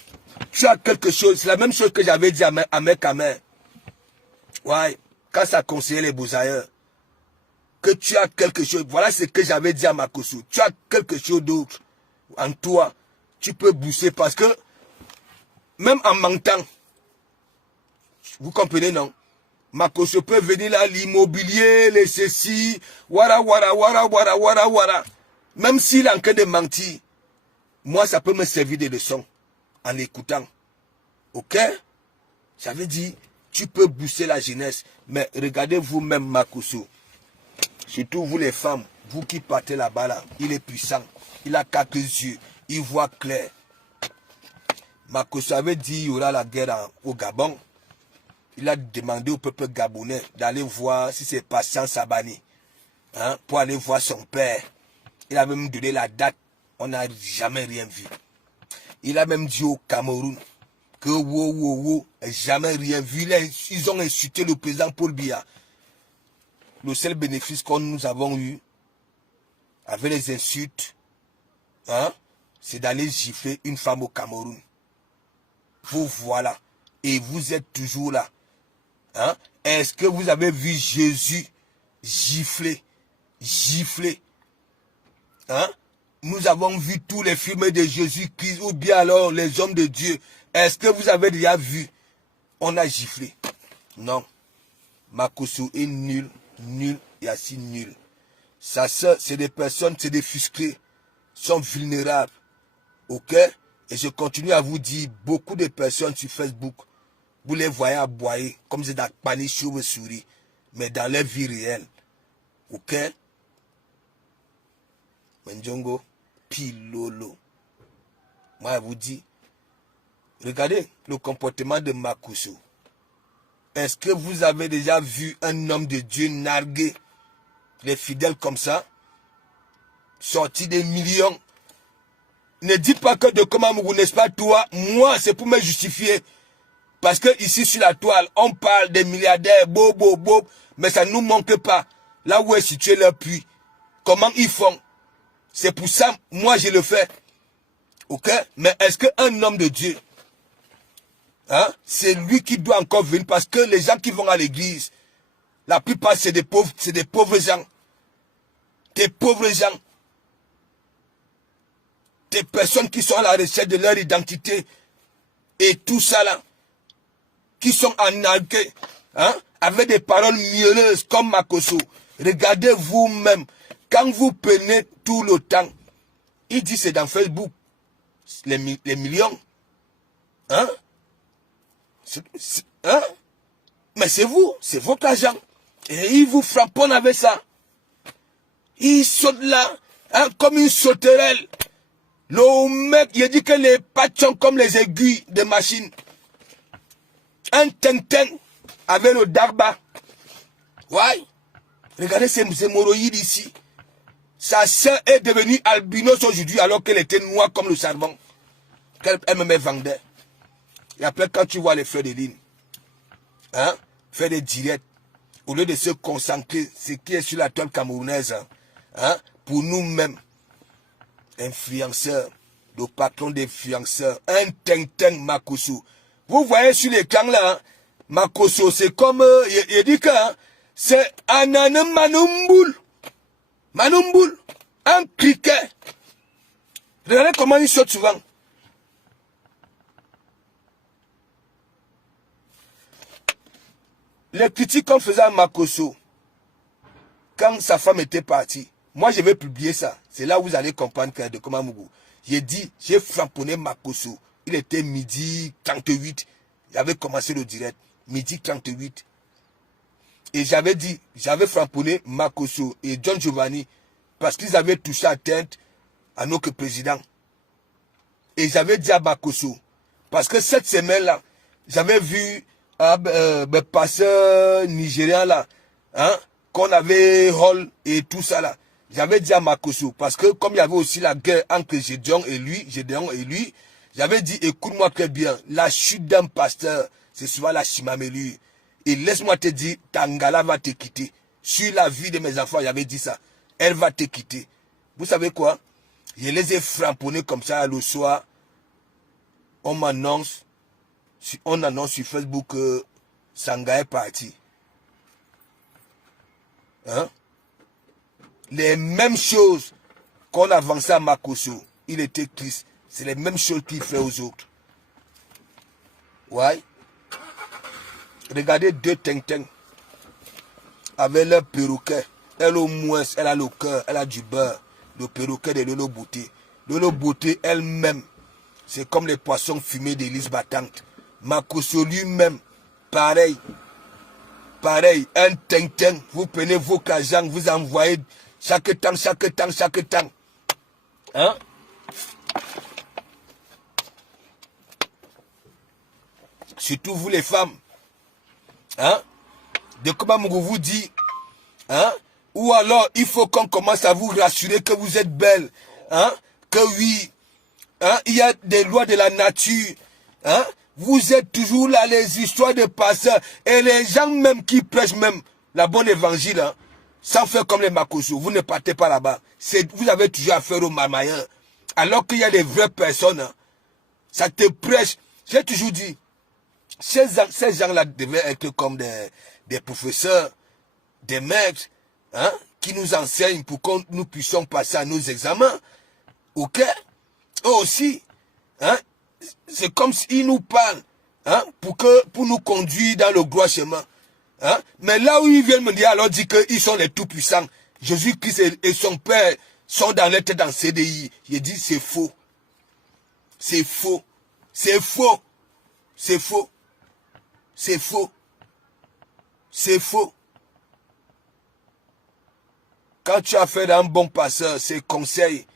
quelque chose. C'est la même chose que j'avais dit à mes camères. Ouais, quand ça conseillait les bousailleurs. que tu as quelque chose. Voilà ce que j'avais dit à Makosso. Tu as quelque chose d'autre en toi. Tu peux booster parce que même en mentant, vous comprenez, non? Makosso peut venir là, l'immobilier, les ceci, wara. Même s'il est en train de mentir, moi, ça peut me servir de leçon en l'écoutant. Ok? J'avais dit, tu peux booster la jeunesse. Mais regardez vous-même, Makosso. Surtout vous les femmes, vous qui partez là-bas, là, il est puissant. Il a 4 yeux. Il voit clair. Makosso avait dit, il y aura la guerre au Gabon. Il a demandé au peuple gabonais d'aller voir si c'est Patient Sabani. Hein, pour aller voir son père. Il a même donné la date. On n'a jamais rien vu. Il a même dit au Cameroun que jamais rien vu. Ils ont insulté le président Paul Biya. Le seul bénéfice que nous avons eu avec les insultes, hein, c'est d'aller gifler une femme au Cameroun. Vous voilà. Et vous êtes toujours là. Hein? Est-ce que vous avez vu Jésus gifler? Hein? Nous avons vu tous les films de Jésus-Christ ou bien alors les hommes de Dieu. Est-ce que vous avez déjà vu? On a giflé. Non. Makosso est nul et assez nul. Ça, c'est des personnes, c'est des frustrés, sont vulnérables. Ok? Et je continue à vous dire, beaucoup de personnes sur Facebook, vous les voyez aboyer, comme c'est dans panique chauve-souris, mais dans leur vie réelle. Ok? Menjongo, pilolo. Moi, je vous dis, regardez le comportement de Makosso. Est-ce que vous avez déjà vu un homme de Dieu narguer les fidèles comme ça? Sortir des millions. Ne dites pas que de comment vous n'est-ce pas toi. Moi, c'est pour me justifier. Parce que ici sur la toile, on parle des milliardaires, mais ça ne nous manque pas. Là où est situé leur puits. Comment ils font? C'est pour ça, moi je le fais. Ok? Mais est-ce qu'un homme de Dieu, hein, c'est lui qui doit encore venir? Parce que les gens qui vont à l'église, la plupart c'est des pauvres gens. Des pauvres gens. Des personnes qui sont à la recherche de leur identité. Et tout ça là. Qui sont en arqué, hein, avec des paroles mielleuses comme Makosso. Regardez vous-même. Quand vous prenez tout le temps, il dit c'est dans Facebook, les millions. Hein? Hein? Mais c'est vous, c'est votre argent. Et il vous frapponne avec ça. Il saute là, hein, comme une sauterelle. Le mec, il dit que les pattes sont comme les aiguilles de machine. Un Tintin avec le Darba. Ouais. Regardez ces hémorroïdes ici. Sa sœur est devenue albinos aujourd'hui alors qu'elle était noire comme le charbon. Qu'elle me vendait. Et après, quand tu vois les fleurs de ligne, hein, faire des directs, au lieu de se concentrer, ce qui est sur la toile camerounaise, hein, pour nous-mêmes, influenceurs, le patron d'influenceurs, un Tintin Makosso. Vous voyez sur l'écran là, Makosso, c'est comme, il dit que c'est un manumboul. Manumboul, un criquet. Regardez comment il saute souvent. Les critiques qu'on faisait à Makosso, quand sa femme était partie, moi je vais publier ça. C'est là où vous allez comprendre que de comment Mougou. J'ai dit, j'ai frapponné Makosso. Il était midi 38. J'avais commencé le direct. Midi 38. Et j'avais dit, j'avais frapponné Makosso et John Giovanni parce qu'ils avaient touché à tête à notre président. Et j'avais dit à Makosso, parce que cette semaine-là, j'avais vu un passeur nigérien là, hein, qu'on avait Hall et tout ça là. J'avais dit à Makosso, parce que comme il y avait aussi la guerre entre Gédéon et lui, j'avais dit, écoute-moi très bien, la chute d'un pasteur, c'est souvent la chimamélure. Et laisse-moi te dire, Tangala va te quitter. Sur la vie de mes enfants, j'avais dit ça. Elle va te quitter. Vous savez quoi? Je les ai frapponnés comme ça le soir. On annonce sur Facebook que Sanga est parti. Hein? les mêmes choses qu'on avançait à Makosso. Il était triste. C'est les mêmes choses qu'il fait aux autres. Ouais. Regardez deux Tintin avec leur perroquet. Elle au moins, elle a le cœur, elle a du beurre. Le perroquet de Lolo Beauté. Lolo Beauté elle-même, c'est comme les poissons fumés d'Élise Battante. Makosso lui-même, pareil. Pareil, un Tintin, vous prenez vos cajangs, vous envoyez chaque temps. Hein? Surtout vous les femmes. Hein? De comment vous dit, hein? Ou alors il faut qu'on commence à vous rassurer que vous êtes belle. Hein? Que oui, hein? Il y a des lois de la nature. Hein? Vous êtes toujours là, les histoires de pasteurs. Et les gens même qui prêchent même la bonne évangile, hein? Sans faire comme les Makosso, vous ne partez pas là-bas. Vous avez toujours affaire aux marmailleurs. Alors qu'il y a des vraies personnes, hein? Ça te prêche. J'ai toujours dit, ces gens-là devaient être comme des professeurs, des maîtres, hein, qui nous enseignent pour que nous puissions passer à nos examens. Ok? Eux aussi, hein, c'est comme s'ils nous parlent, hein, pour nous conduire dans le droit chemin. Hein? Mais là où ils viennent me dire, alors dit qu'ils sont les tout-puissants. Jésus-Christ et son Père sont dans les têtes en CDI. Il dit, c'est faux. C'est faux. C'est faux. C'est faux. C'est faux. C'est faux. Quand tu as fait un bon pasteur, ses conseils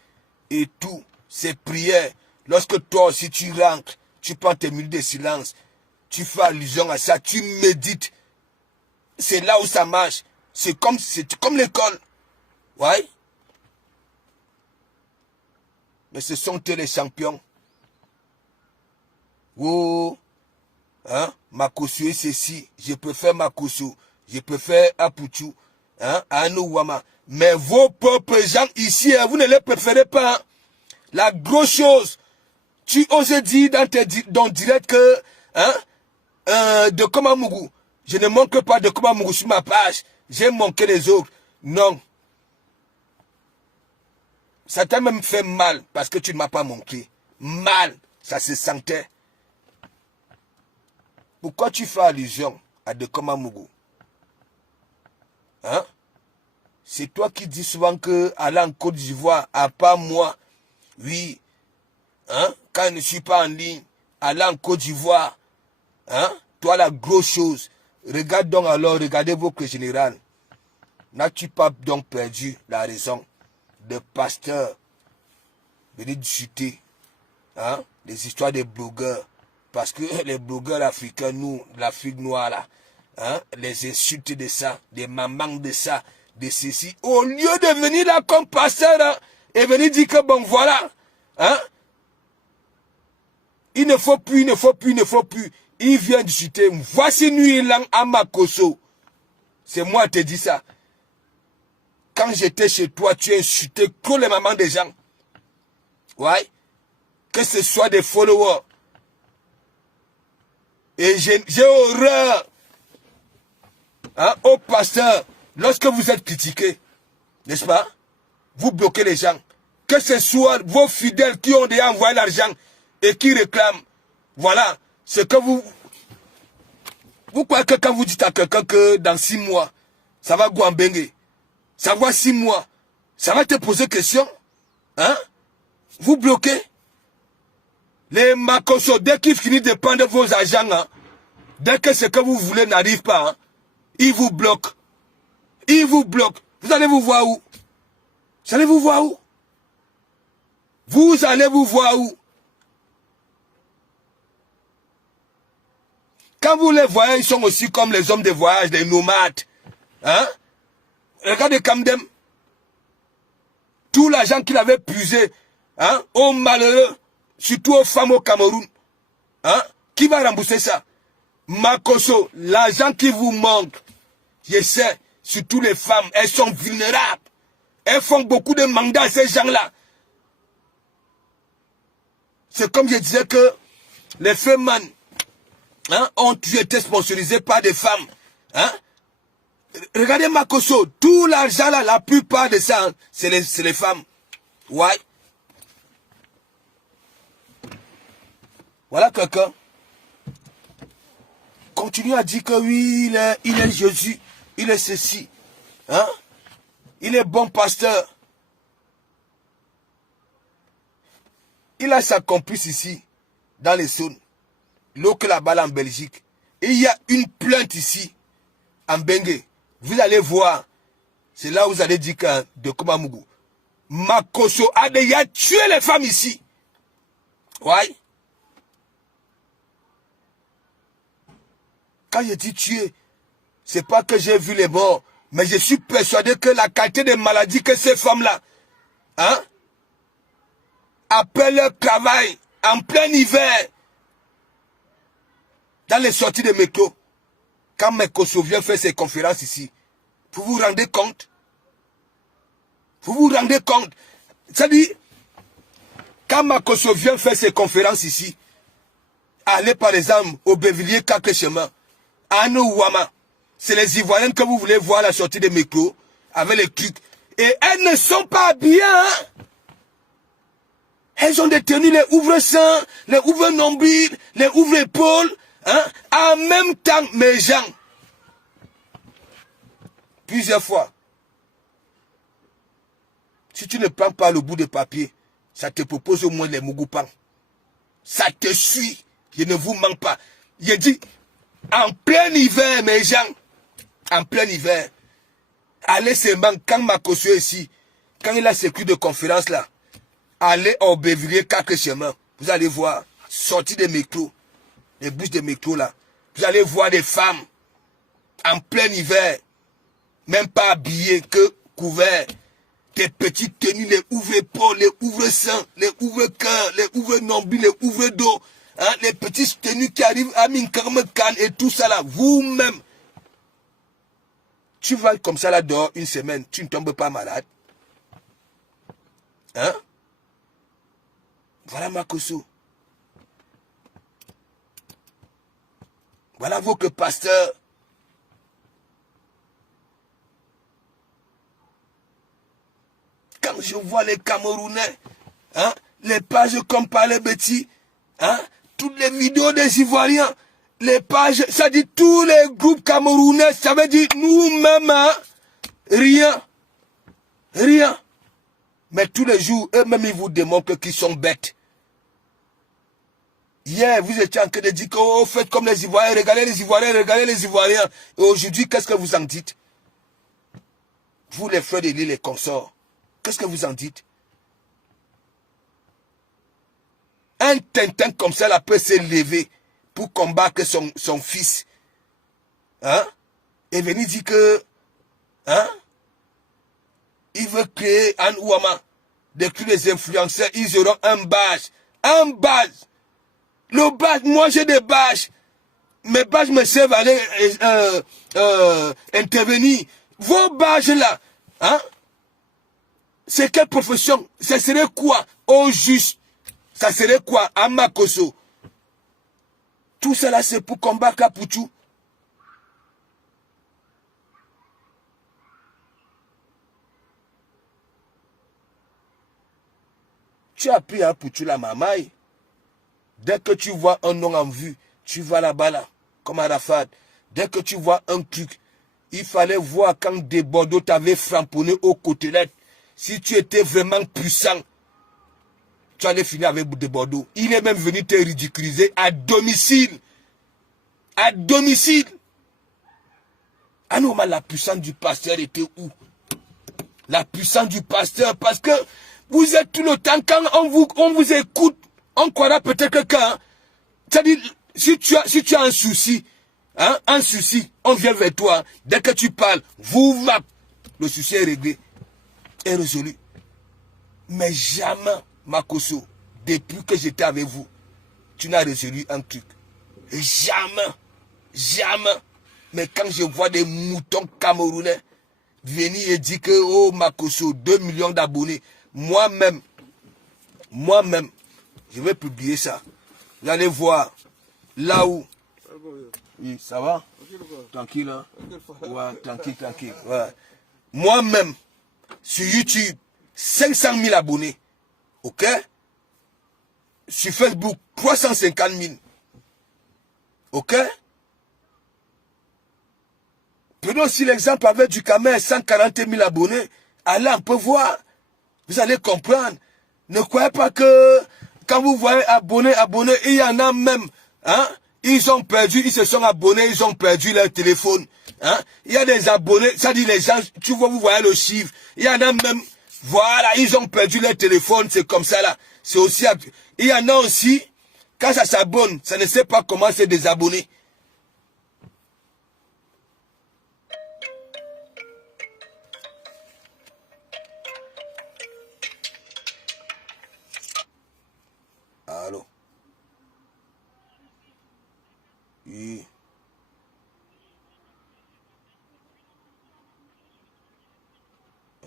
et tout, ses prières, lorsque toi aussi tu rentres, tu prends tes minutes de silence, tu fais allusion à ça, tu médites, c'est là où ça marche. C'est comme l'école. Ouais. Mais ce sont eux les champions. Oh. Hein? Makosso et ceci. Je préfère Makosso. Je préfère Apuchu. Hein? Anouwama. Mais vos propres gens ici, hein, vous ne les préférez pas. Hein? La grosse chose. Tu oses dire dans direct que, hein, de Komamougou. Je ne manque pas de Komamougou sur ma page. J'ai manqué les autres. Non. Ça t'a même fait mal parce que tu ne m'as pas manqué. Mal. Ça se sentait. Pourquoi tu fais allusion à de Komamougou? Hein? C'est toi qui dis souvent que aller en Côte d'Ivoire, à part moi, oui, hein? Quand je ne suis pas en ligne, aller en Côte d'Ivoire, hein? Toi la grosse chose. Regarde donc alors, regardez votre général. N'as-tu pas donc perdu la raison de pasteur venir discuter, hein? Les histoires des blogueurs. Parce que les blogueurs africains, nous, l'Afrique noire, là, hein, les insultes de ça, des mamans de ça, de ceci, au lieu de venir là comme pasteur, hein, et venir dire que bon, voilà, hein, il ne faut plus. Il vient discuter. Voici nuit lang à Makosso. C'est moi qui te dis ça. Quand j'étais chez toi, tu as insulté tous les mamans des gens. Ouais. Que ce soit des followers. Et j'ai horreur, hein, au pasteur, lorsque vous êtes critiqué, n'est-ce pas? Vous bloquez les gens. Que ce soit vos fidèles qui ont déjà envoyé l'argent et qui réclament. Voilà, ce que vous croyez que quand vous dites à quelqu'un que dans 6 mois, ça va Gouambengue, ça va 6 mois, ça va te poser question, hein? Vous bloquez. Les Makosso, dès qu'ils finissent de prendre vos agents, hein, dès que ce que vous voulez n'arrive pas, hein, ils vous bloquent. Ils vous bloquent. Vous allez vous voir où? Vous allez vous voir où? Vous allez vous voir où? Quand vous les voyez, ils sont aussi comme les hommes de voyage, des nomades. Hein? Regardez Kamdem. Tout l'argent qu'il avait puisé, hein, aux malheureux, surtout aux femmes au Cameroun. Hein? Qui va rembourser ça? Makosso, l'argent qui vous manque, je sais, surtout les femmes, elles sont vulnérables. Elles font beaucoup de mandats à ces gens-là. C'est comme je disais que les femmes, hein, ont été sponsorisées par des femmes. Hein? Regardez Makosso, tout l'argent là, la plupart de ça, c'est les femmes. Ouais. Voilà quelqu'un. Continue à dire que oui, il est Jésus, il est ceci. Hein? Il est bon pasteur. Il a sa complice ici, dans les zones. L'eau que là-bas en Belgique. Et il y a une plainte ici, en Bengue. Vous allez voir. C'est là où vous allez dire que de Komamougou. Makosso a déjà tué les femmes ici. Ouais. Quand je dis tuer, c'est pas que j'ai vu les morts, mais je suis persuadé que la qualité de maladie que ces femmes-là, hein, après leur travail, en plein hiver, dans les sorties de métro, quand Makosso vient faire ses conférences ici, vous vous rendez compte? Vous vous rendez compte? C'est-à-dire, quand Makosso vient faire ses conférences ici, allez par exemple au Bévilliers Quatre Chemins, à Nouama, c'est les Ivoiriens que vous voulez voir à la sortie des métros, avec les trucs. Et elles ne sont pas bien. Hein? Elles ont détenu les ouvre-seins, les ouvre-nombrils, les ouvre-épaules, hein? En même temps, mes gens. Plusieurs fois. Si tu ne prends pas le bout de papier, ça te propose au moins les Mougoupan. Ça te suit. Je ne vous mens pas. Je dis, en plein hiver, mes gens, en plein hiver, allez seulement, quand Makosso est ici, quand il a ses coups de conférence là, allez au Bévilliers Quatre Chemins, vous allez voir, sortie des métros, les bouches des métros là, vous allez voir des femmes, en plein hiver, même pas habillées, que couvertes, des petites tenues, les ouvre-épaules, les ouvre-seins, les ouvre-cœurs, les ouvre-nombrils, les ouvre-dos, hein, les petites tenues qui arrivent à Minkarmekan et tout ça là, vous-même. Tu vas comme ça là dehors une semaine, tu ne tombes pas malade. Hein? Voilà Makosso. Voilà vos que pasteurs. Quand je vois les Camerounais, hein, les pages comme par les bêtis, hein, toutes les vidéos des Ivoiriens, les pages, ça dit tous les groupes camerounais, ça veut dire nous-mêmes, hein, rien. Rien. Mais tous les jours, eux-mêmes, ils vous démontrent qu'ils sont bêtes. Hier, vous étiez en train de dire que oh, faites comme les Ivoiriens, regardez les Ivoiriens, regardez les Ivoiriens. Et aujourd'hui, qu'est-ce que vous en dites? Vous, les frères de l'île, les consorts, qu'est-ce que vous en dites? Un Tintin comme ça, là, peut s'élever pour combattre son fils. Hein? Et venir dire que, hein? Il veut créer un ouama. De tous les influenceurs, ils auront un badge. Un badge. Le badge, moi j'ai des badges. Mes badges me servent à aller intervenir. Vos badges là, hein? C'est quelle profession? Ça serait quoi? Au juste. Ça serait quoi? À Makosso. Tout cela c'est pour combattre Capuchou. Tu as pris un Pouchou la mamaille. Dès que tu vois un nom en vue, tu vas là-bas là, comme Arafat. Dès que tu vois un truc, il fallait voir quand des Bordeaux t'avaient framponné aux côtelettes. Si tu étais vraiment puissant, tu allais finir avec des Bordeaux. Il est même venu te ridiculiser à domicile. À domicile. Ah non, mais la puissance du pasteur était où? La puissance du pasteur, parce que vous êtes tout le temps, quand on vous écoute, on croira peut-être que quand, c'est-à-dire, si tu as un souci, hein, on vient vers toi, dès que tu parles, le souci est réglé, est résolu. Mais jamais, Makosso, depuis que j'étais avec vous, tu n'as résolu un truc. Jamais, jamais. Mais quand je vois des moutons camerounais venir et dire que, oh Makosso, 2 millions d'abonnés, moi-même, je vais publier ça. Vous allez voir là où... Oui, ça va? Tranquille, hein? Ouais, tranquille, tranquille. Ouais. Moi-même, sur YouTube, 500 000 abonnés. Ok? Sur Facebook, 350 000. Ok? Prenons aussi l'exemple avec du Camer, 140 000 abonnés. Allez, on peut voir. Vous allez comprendre. Ne croyez pas que quand vous voyez abonnés, il y en a même, hein? Ils ont perdu, ils se sont abonnés, ils ont perdu leur téléphone. Hein? Il y a des abonnés, ça dit les gens, tu vois, vous voyez le chiffre. Il y en a même, voilà, ils ont perdu leur téléphone, c'est comme ça là. C'est aussi, il y en a aussi, quand ça s'abonne, ça ne sait pas comment se désabonner. Allô? Oui.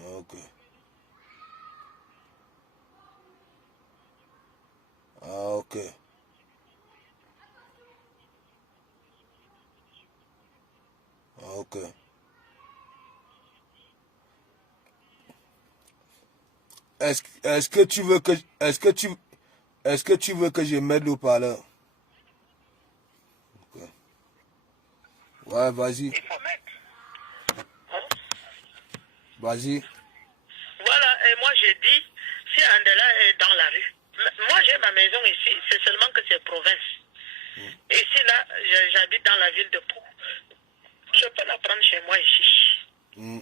Ok. Ah, ok. Ok. Est-ce que tu veux que je mette le parleur? Okay. Ouais, vas-y. Vas-y. Voilà, et moi j'ai dit, si Andela est dans la rue, moi j'ai ma maison ici, c'est seulement que c'est province. Ici là, j'habite dans la ville de Pau. Je peux la prendre chez moi ici.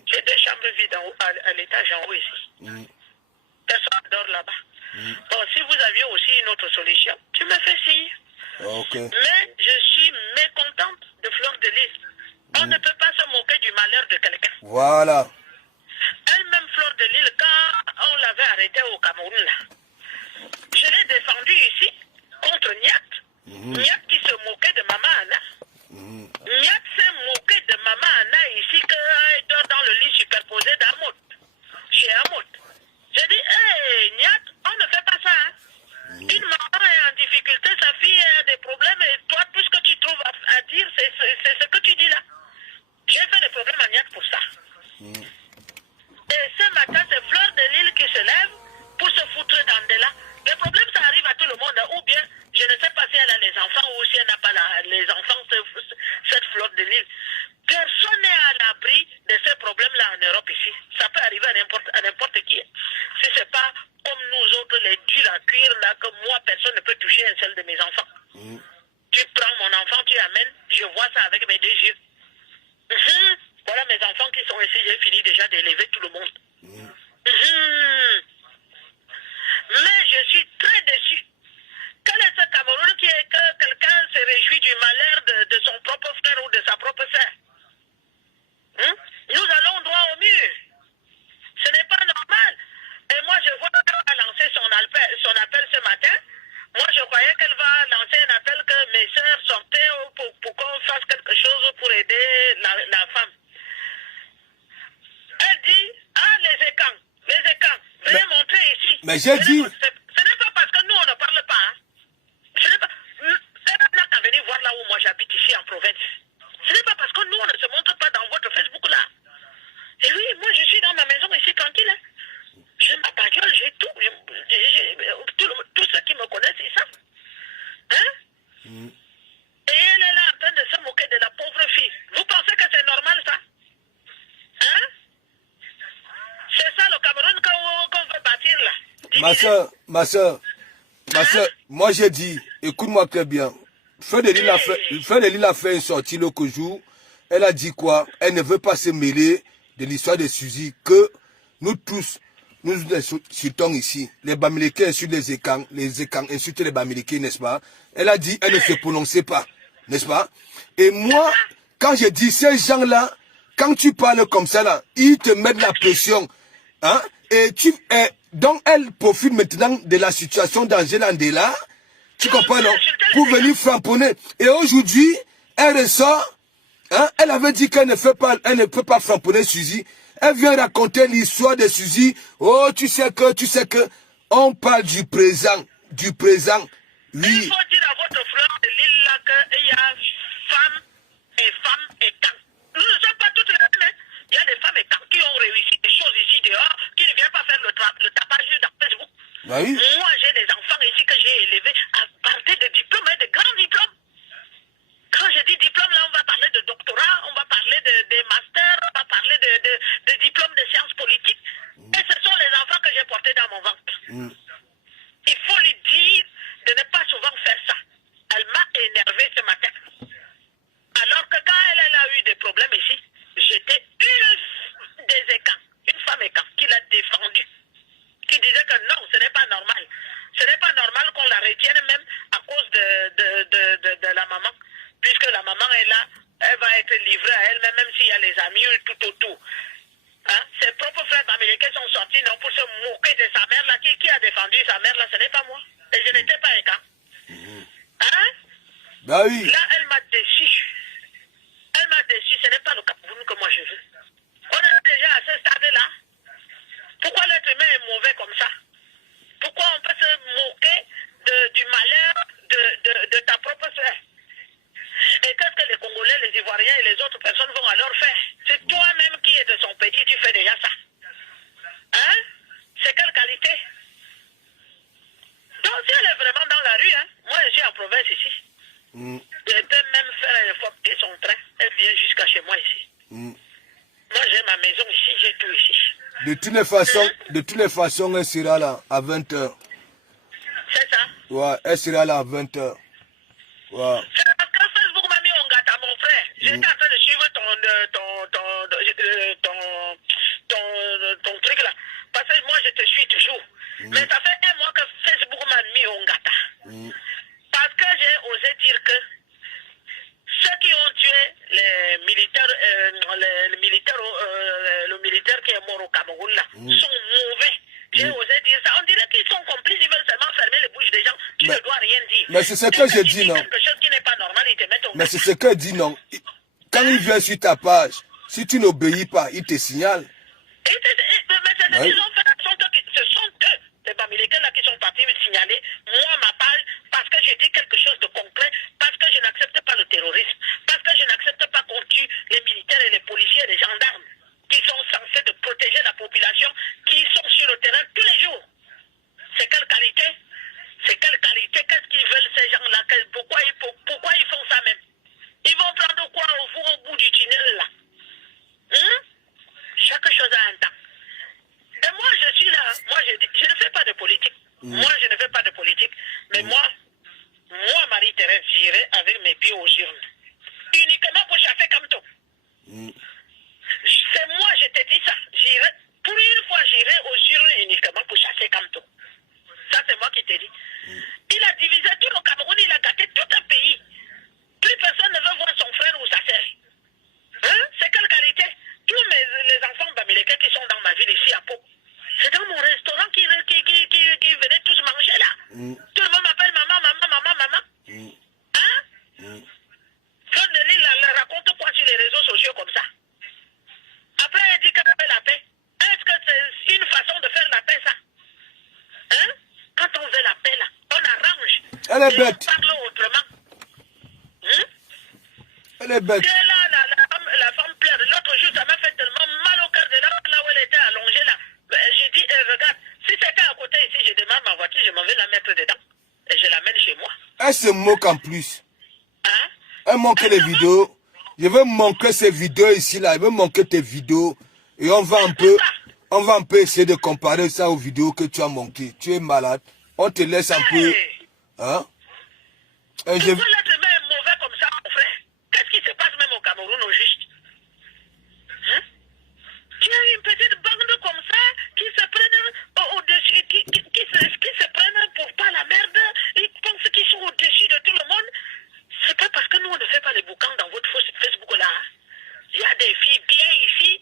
J'ai 2 chambres vides à l'étage en haut ici. Personne ne dort là-bas. Bon, si vous aviez aussi une autre solution, tu me fais signe. Okay. Mais je suis mécontente de Fleur de Lys. On ne peut pas se moquer du malheur de quelqu'un. Voilà. Elle-même, Fleur de Lys, quand on l'avait arrêtée au Cameroun, là, je l'ai défendue ici contre Niat. Niat qui se moquait de Maman Anna. Niat s'est moqué de Maman Anna ici, qu'elle dort dans le lit superposé d'Amout, chez Amout. J'ai dit, hé, Niat, on ne fait pas ça. Hein. Une maman est en difficulté, sa fille a des problèmes, et toi, tout ce que tu trouves à dire, c'est ce que tu dis là. J'ai fait des problèmes à Niat pour ça. Et ce matin, c'est Fleur de Lys qui se lève pour se foutre d'Andela. Le problème, ça arrive à tout le monde. Ou bien, je ne sais pas si elle a les enfants ou si elle n'a pas les enfants, cette Fleur de Lys. Personne n'est à l'abri de ces problèmes-là en Europe ici. Ça peut arriver à n'importe qui. Si ce n'est pas comme nous autres, les durs à cuire, là, que moi, personne ne peut toucher un seul de mes enfants. Tu prends mon enfant, tu amènes, je vois ça avec mes 2 yeux. Voilà mes enfants qui sont ici, j'ai fini déjà d'élever tout le monde. Mais je suis très déçu. Quel est ce Cameroun qui est que quelqu'un se réjouit du malheur de son propre frère ou de sa propre sœur? Nous allons droit au mur. Ce n'est pas normal. Et moi, je vois qu'elle va lancer son appel ce matin. Moi, je croyais qu'elle va lancer un appel que mes sœurs sortaient pour qu'on fasse quelque chose pour aider la femme. Elle dit, les écans, veuillez montrer ici. Mais j'ai dit... Ce n'est pas parce que nous, on ne parle pas. Hein. Ce n'est pas... Elle n'a qu'à venir voir là où moi j'habite ici en province. Ce n'est pas parce que nous, on ne se montre pas dans votre Facebook là. Et oui, moi, je suis dans ma maison ici tranquille. Hein. J'ai ma bagnole, j'ai tout. Tous ceux qui me connaissent, ils savent. Hein? Et elle est là en train de se moquer de la pauvre fille. Vous pensez que c'est normal ça? Hein? C'est ça le Cameroun qu'on veut bâtir là. Ma soeur, moi j'ai dit, écoute-moi très bien. Fleur de Lys a fait une sortie l'autre jour. Elle a dit quoi? Elle ne veut pas se mêler de l'histoire de Suzy, que nous tous, nous insultons ici. Les Bamileke insultent les Ekans insultent les Bamileke, n'est-ce pas? Elle a dit, elle ne se prononçait pas, n'est-ce pas? Et moi, quand je dis ces gens-là, quand tu parles comme ça là, ils te mettent la pression. Hein? Donc elle profite maintenant de la situation d'Angela Ndela, tu comprends non? Pour venir framponner. Et aujourd'hui, elle ressort, hein? Elle avait dit qu'elle ne peut pas framponner Suzy. Elle vient raconter l'histoire de Suzy. Oh, tu sais que, on parle du présent, oui. Il faut dire à votre Fleur de Lys là qu'il y a femme et camp. Nous ne sommes Bah oui. Moi, j'ai des enfants ici que j'ai élevés à partir de diplômes et de grands diplômes. Quand je dis diplôme, là, on va parler de doctorat, on va parler de master, on va parler de diplôme de sciences politiques. Et ce sont les enfants que j'ai portés dans mon ventre. Il faut lui dire de ne pas souvent faire ça. Elle m'a énervé ce matin. Alors que quand elle a eu des problèmes ici, j'étais une des écans, une femme écan, qui l'a défendue. Qui disait que non, ce n'est pas normal. Ce n'est pas normal qu'on la retienne même à cause de la maman. Puisque la maman est là, elle va être livrée à elle-même, même s'il y a les amis tout autour. Hein? Ses propres frères américains sont sortis non, pour se moquer de sa mère là. Qui a défendu sa mère là? Ce n'est pas moi. Et je n'étais pas écan. Hein? Bah oui. Là, elle m'a déçu. Elle m'a déçu. Ce n'est pas le Cameroun que moi je veux. On est déjà à ce stade-là. Pourquoi l'être humain est mauvais comme ça? Pourquoi on peut se moquer du malheur de ta propre soeur? Et qu'est-ce que les Congolais, les Ivoiriens et les autres personnes vont alors faire? C'est toi-même qui es de son pays, tu fais déjà ça. Hein? C'est quelle qualité? Donc si elle est vraiment dans la rue, hein, moi je suis en province ici. Elle peut même faire un effort de son train. Elle vient jusqu'à chez moi ici. Moi j'ai ma maison ici, j'ai tout ici. De toutes les façons, elle sera là à 20h. C'est ça? Ouais, elle sera là à 20h. Ouais. C'est parce que Facebook m'a mis en gâte à mon frère. J'étais en train de suivre ton truc là. Parce que moi je te suis toujours. Mais ça fait un mois que Facebook m'a mis en gâte. Parce que j'ai osé dire que ceux qui ont tué le militaire qui est mort au Cameroun là, sont mauvais. J'ai osé dire ça. On dirait qu'ils sont complices, ils veulent seulement fermer les bouches des gens. Tu ne dois rien dire. Mais c'est ce que je dis, non. Quelque chose qui n'est pas normal, ils te mettent au Mais c'est ce que dit, non. Quand il vient sur ta page, si tu n'obéis pas, il te signale. Mais c'est ce qu'ils ont fait. Ce sont eux, les Bamileke là, qui sont partis me signaler, moi, ma page, parce que j'ai dit quelque chose de concret, parce que je n'accepte pas le terrorisme, parce que je n'accepte pas qu'on tue les militaires et les policiers et les gendarmes qui sont censés de protéger la population, qui sont sur le terrain tous les jours. C'est quelle qualité? C'est quelle qualité? Qu'est-ce qu'ils veulent ces gens-là? Pourquoi ils font ça même? Ils vont prendre quoi au bout du tunnel là? Chaque chose a un temps. Et moi je suis là, moi je ne fais pas de politique. Moi je ne fais pas de politique. Mais moi, Marie-Thérèse, j'irai avec mes pieds aux urnes. Uniquement pour chasser Kamto. C'est moi, je te dis ça. J'irai, pour une fois, j'irai aux urnes uniquement pour chasser Kamto. Ça, c'est moi qui te dis. Il a divisé tout le Cameroun, il a gâté tout un pays. Plus personne ne veut voir son frère ou sa sœur. Hein? C'est quelle qualité? Tous les enfants bamileke qui sont dans ma ville ici à Pau, c'est dans mon restaurant qui venaient tous manger là. Tout le monde m'appelle maman. Hein? Claude Delisle elle raconte quoi sur les réseaux sociaux comme ça? Après elle dit qu'elle fait la paix. Est-ce que c'est une façon de faire la paix ça? Hein? Quand on veut la paix là, on arrange. Elle est bête. On parle autrement. Elle est bête. La femme pleure. L'autre jour, ça m'a fait tellement mal au cœur de là où elle était allongée là. J'ai dit, regarde, si c'était à côté ici, je démarre ma voiture, je m'en vais la mettre dedans. Et je l'amène chez moi. Elle se moque en plus. Hein? Elle manque les vidéos. Je veux manquer ces vidéos ici là. Je veux manquer tes vidéos. Et on va un peu essayer de comparer ça aux vidéos que tu as manquées. Tu es malade. On te laisse un peu. Hein? Et pourquoi l'être humain est mauvais comme ça, mon frère? Qu'est-ce qui se passe même au Cameroun au juste? Hein? Tu as une petite bande comme ça qui se prennent au-dessus, qui se prennent pour pas la merde. Ils pensent qu'ils sont au-dessus de tout le monde. C'est pas parce que nous on ne fait pas les boucans dans votre Facebook là. Il y a des filles bien ici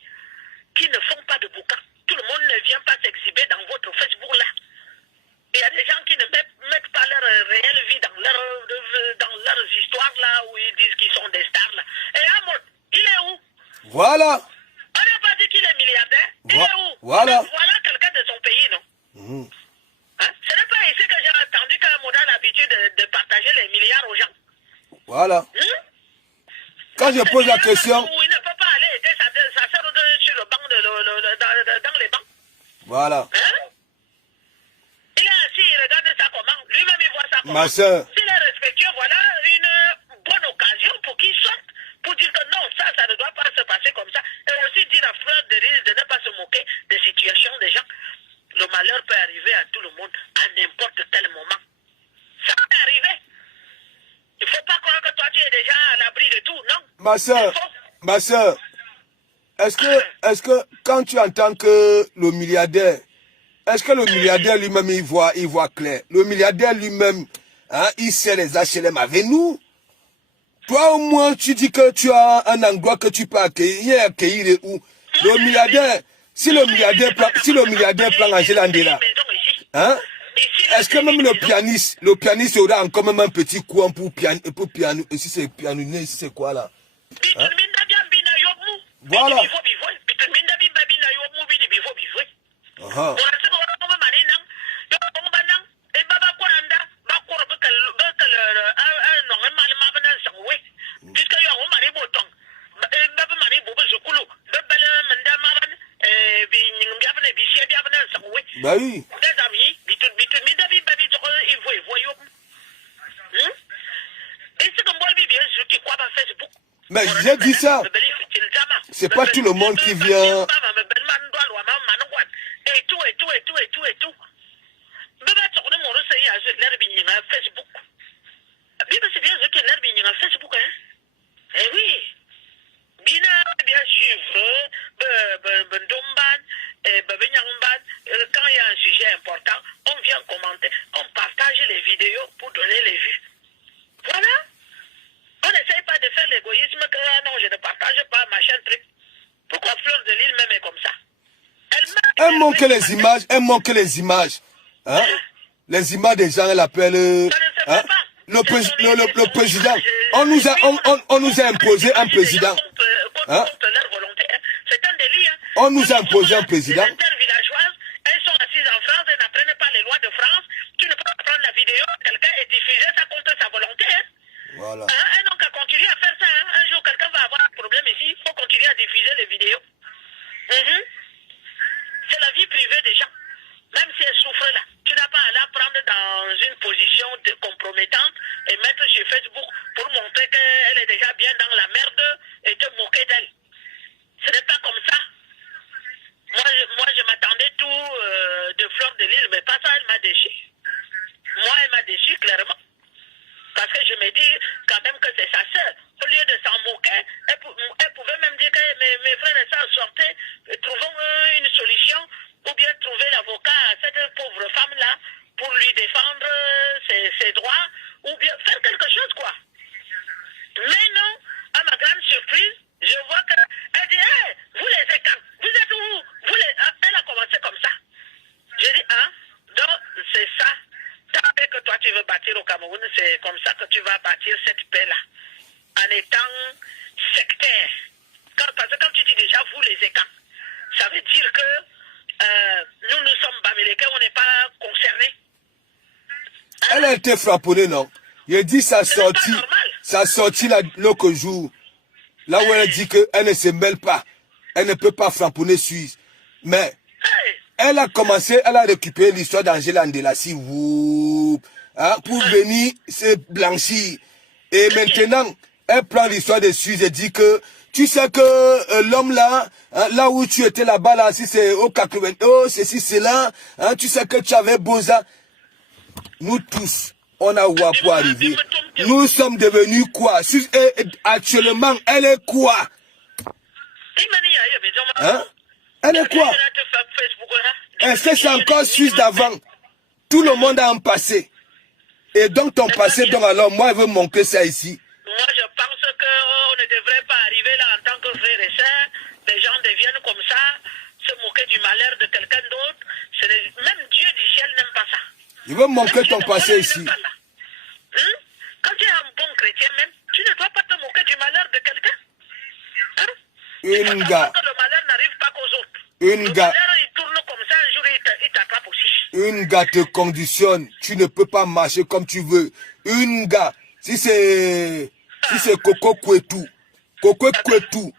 qui ne font pas de boucans. Tout le monde ne vient pas s'exhiber dans votre Facebook là. Il y a des gens qui ne mettent pas leur réelle vie dans leurs histoires là où ils disent qu'ils sont des stars là. Et Amon, il est où? Voilà. On n'a pas dit qu'il est milliardaire. Il est où? Voilà. Voilà quelqu'un de son pays, non? Hein? Ce n'est pas ici que j'ai entendu qu'un modèle a l'habitude de partager les milliards aux gens. Voilà. Quand je pose la question... Où il ne peut pas aller aider sa sœur sur le banc, dans les bancs. Voilà. Hein? Il est Ma soeur. S'il est respectueux, voilà une bonne occasion pour qu'il sorte, pour dire que non, ça ne doit pas se passer comme ça. Et aussi dire à Fleur de Lys de ne pas se moquer des situations des gens. Le malheur peut arriver à tout le monde, à n'importe quel moment. Ça peut arriver. Il ne faut pas croire que toi tu es déjà à l'abri de tout, non? Ma soeur, est-ce que quand tu entends que le milliardaire, est-ce que le milliardaire lui-même il voit clair? Le milliardaire lui-même, hein, il sait les HLM avec nous. Toi au moins tu dis que tu as un endroit que tu peux accueillir où? Le milliardaire, si le milliardaire prend Angela Ndela, hein? Est-ce que même le pianiste aura encore même un petit coin pour piano, si c'est pianiner, si c'est quoi là? Hein? Voilà. Bah oui. Mais j'ai dit ça. C'est pas tout le monde qui vient. Quand il y a un sujet important, on vient commenter, on partage les vidéos pour donner les vues. Voilà. On n'essaye pas de faire l'égoïsme que non, je ne partage pas machin truc. Pourquoi Fleur de Lys même est comme ça? Elle manque les images. Hein? Les images des gens, elle appelle. Hein? Le président. On nous a imposé un président. Hein? C'est un délit. On nous a imposé un président. Les intervillageoises, elles sont assises en France, elles n'apprennent pas les lois de France. Tu ne peux pas prendre la vidéo de quelqu'un et diffuser ça contre sa volonté. Hein? Voilà. Elles n'ont qu'à continuer à faire ça. Hein? Un jour, quelqu'un va avoir un problème ici. Il faut continuer à diffuser les vidéos. C'est la vie privée des gens. Même si elles souffrent là. Tu n'as pas à la prendre dans une position compromettante et mettre sur Facebook pour montrer qu'elle est déjà bien dans la merde et te moquer d'elle. Ce n'est pas comme ça. Moi, je m'attendais tout de Fleur de Lys, mais pas ça, elle m'a déçu. Moi, elle m'a déçu clairement. Parce que je me dis quand même que c'est sa sœur. Au lieu de s'en moquer, elle pouvait même dire que mes frères et sœurs sortaient, trouvons une solution, ou bien trouver l'avocat à cette pauvre femme-là pour lui défendre ses droits, ou bien faire quelque chose, quoi. Mais non, à ma grande surprise, je vois qu'elle dit, hey, vous les écarts, vous êtes où? Elle a commencé comme ça. Je dis, hein, donc c'est ça. Tant que toi tu veux bâtir au Cameroun, c'est comme ça que tu vas bâtir cette paix-là. En étant sectaire. Parce que quand tu dis déjà vous les écarts, ça veut dire que nous sommes Bamileke, on n'est pas concernés. Hein? Elle a été frapponnée, non? Il dit sa sortie l'autre jour. Là où elle dit qu'elle ne se mêle pas. Elle ne peut pas frapponner Suisse. Mais elle a commencé, elle a récupéré l'histoire d'Angela Ndela hein, pour venir se blanchir. Et maintenant, elle prend l'histoire de Suisse et dit que tu sais que l'homme là, hein, là où tu étais là-bas, là, si c'est au 80, ceci, c'est là, hein, tu sais que tu avais Boza. Nous tous, on a où pour arriver. Nous sommes devenus quoi? Actuellement, elle est quoi? Hein? Elle est quoi? Est-ce que c'est encore Suisse d'avant? Tout le monde a un passé. Et donc ton passé, donc alors moi je veux manquer ça ici. Moi je pense qu'on ne devrait pas arriver là en tant que frères et sœurs. Les gens deviennent comme ça, se moquer du malheur de quelqu'un d'autre. Même Dieu du ciel n'aime pas ça. Il veut manquer ton passé ici. Quand tu es un bon chrétien même, tu ne dois pas te moquer du malheur de quelqu'un. Une gars. Que le malheur n'arrive pas qu'aux autres. Une gars. Le malheur il tourne comme ça, un jour il t'attrape aussi. Une gars te conditionne. Tu ne peux pas marcher comme tu veux. Une gars. Si c'est Coco Kouetou. Coco Kouetou.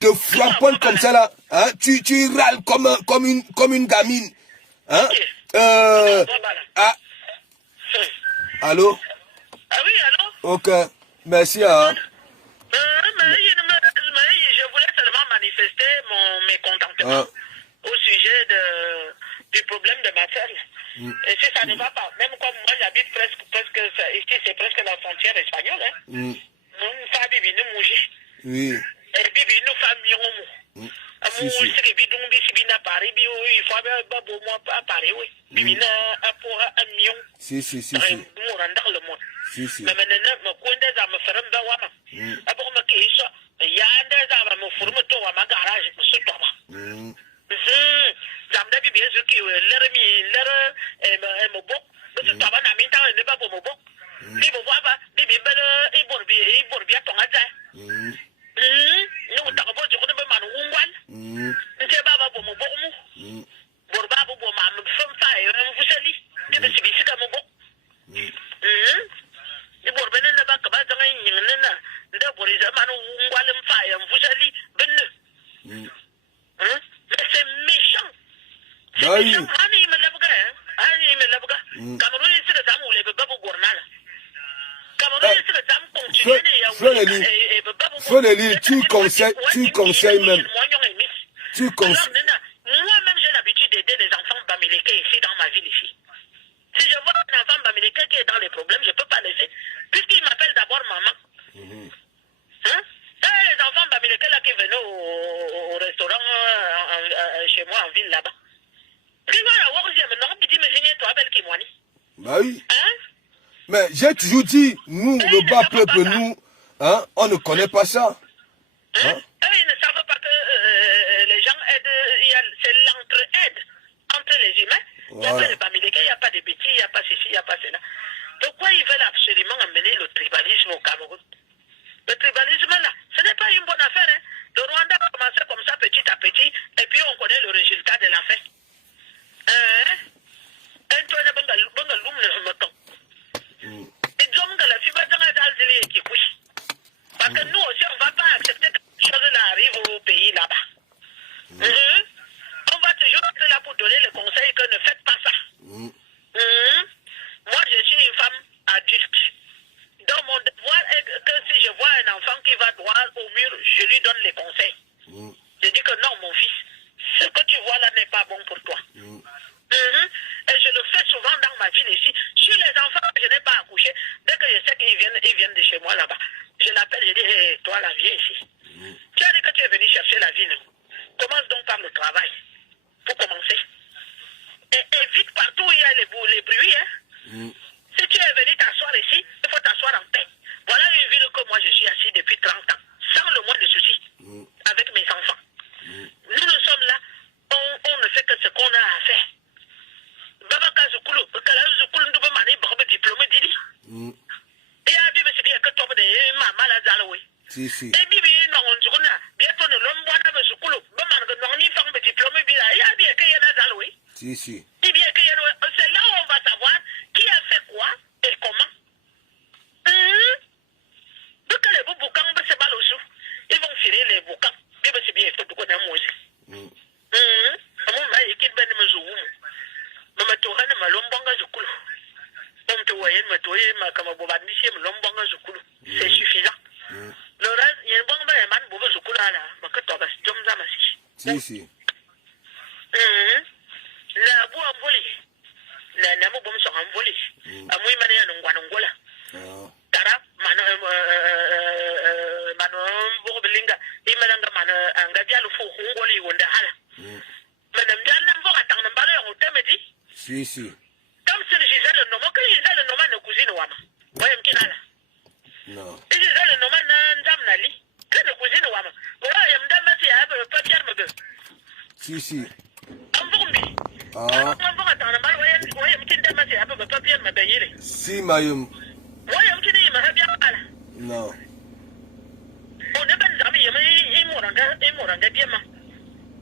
Te flamponne comme ça là. Hein? Tu râles comme une gamine. Hein? Allô? Ah oui, allô? Ok, merci. Hein. Je voulais seulement manifester mon mécontentement au sujet du problème de ma soeur. Et si ça ne va pas, même comme moi j'habite presque ici c'est presque la frontière espagnole. Nous famille nous mouger. Oui. Et puis nous famille nous. Si c'est bi donc bi na Paris bi il faut ba bo moi à Paris oui. Bi na pour un million. Si. Nous rendre le monde. Si. Mais maintenant me konde za me ferme ba wa ma. Abo me ke iso. Ya nda za me forme to wa ma garage me so to ba. Zamda bi bien sûr que l'heure est mon beau. Mais tu t'as na minta ne pas pour mon beau. Ni bon va ni bi bel et borbi ton aja. Nous t'as pas je connais pas mon wan. N'était pas pour mon beau mu. Borba pour ma me femme fa et vous sali. Ne me si comme mon beau. Ni borbe ne ba ka ba zanga yin na nda bori zaman wan fa et vous sali ben. C'est méchant. C'est méchant. Ani me labuga. Cameroun c'est que ça moule be babu gornal. Cameroun c'est que ça me continue. Frédéric, tu conseilles même. Moi-même j'ai l'habitude d'aider les enfants bamileke ici dans ma ville ici. Si je vois un enfant bamileke qui est dans les problèmes, je ne peux pas laisser. Puisqu'il m'appelle d'abord maman. Les enfants bamileke là qui venaient au restaurant chez moi en ville là-bas. Bah oui. Mais j'ai toujours dit, nous, le bas peuple, nous, hein, on ne connaît pas ça. Ils ne savent pas que les gens aident, c'est l'entraide entre les humains. Il n'y a pas de bamileke, il n'y a pas de bêtises, il n'y a pas ceci, il n'y a pas cela. Pourquoi ils veulent absolument amener le tribalisme au Cameroun? Le tribalisme là, ce n'est pas une bonne affaire. Hein. Le Rwanda a commencé comme ça petit à petit, et puis on connaît le résultat de l'affaire. Parce que nous aussi, on ne va pas accepter que ces choses-là arrivent au pays là-bas. On va toujours être là pour donner le conseil que ne faites pas ça. Moi, je suis une femme adulte. Donc, mon devoir est que si je vois un enfant qui va droit au mur, je lui donne les conseils. Je dis que non, mon fils, ce que tu vois là n'est pas bon pour toi. Et je le fais souvent dans ma ville ici. Sur les enfants que je n'ai pas accouché, dès que je sais qu'ils viennent de chez moi là-bas, je l'appelle, je dis, hey, toi là, viens ici. Tu as dit que tu es venu chercher la vie, non? Commence donc par le travail, pour commencer. Et évite partout où il y a les bruits. Si tu es venu t'asseoir ici, il faut t'asseoir en paix. Voilà une ville que moi je suis assis depuis 30 ans, sans le moins de soucis, avec mes enfants. Nous sommes là, on ne fait que ce qu'on a à faire. Babaka Zukulu, Kala Zukulu, nous devons aller pour diplômé d'Ili. Et à Bibi, c'est que tu as des mamans à Zaloui. Et Bibi, non, on dit, bientôt, l'homme voit à Zukulu, Baman, non, ni femme diplômé, il y a bien qu'il y a à Zaloui. C'est là où on va savoir qui a fait quoi et comment. Donc, les boucans, c'est pas le sou. Ils vont filer les boucans. Bibi, c'est bien, il faut tout connaître moi aussi. Mon mari, qui est ben mesure. Mama tohane malombanga zukulu. Mtu wayen matoye makama bobadmisie malombanga zukulu. C'est suffisant. Le reste, il y a un bon man bobo zukulu là, makato bas jomza masi. Si. La bu amboli. La namu bom so amboli. Amui mane ya ngwanongola. Tara mano bobo belinga. Imananga mano angabia lu fu ngoli wonda hala. Madame Diane mvo atang nambalo ya utemedi. Si. Comme si je disais le nom, que je disais le nom de cousine Wama. Voyez, m'kina. Non. Je disais le nom de Ndamnali. Que de cousine Wama. Voyez, Mdamasi a un papier me veut. Si. Ambombi. Ambombi, attends, voyez, Mdamasi a un papier me veut. Si, Mayum. Voyez, Mkina, il m'a bien mal. Non. On est ben zami, il mouranga bien.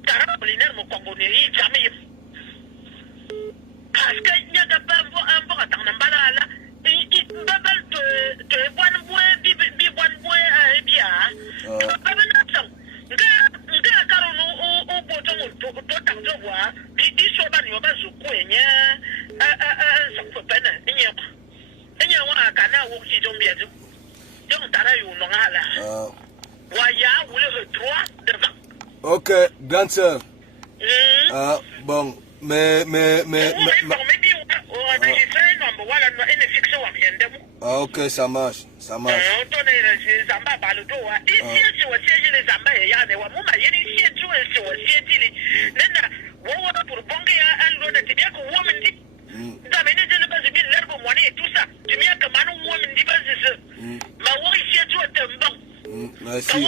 Car Apollinaire me congonnerie, jamais. Parce qu'il n'y a pas un bon attendre un balala. Il babel de bon bois, bibon bois, et bien. Tu vas pas venir. Nga karono au bouton au temps de voir. Il dit sur ban yoba zuku enya. Ça peut pas. Enya aussi donc bien. Donc t'as eu non là. Waya ou le droit devant. Ok, grande sœur. Bon, mais ok, ça marche, ça marche. Merci.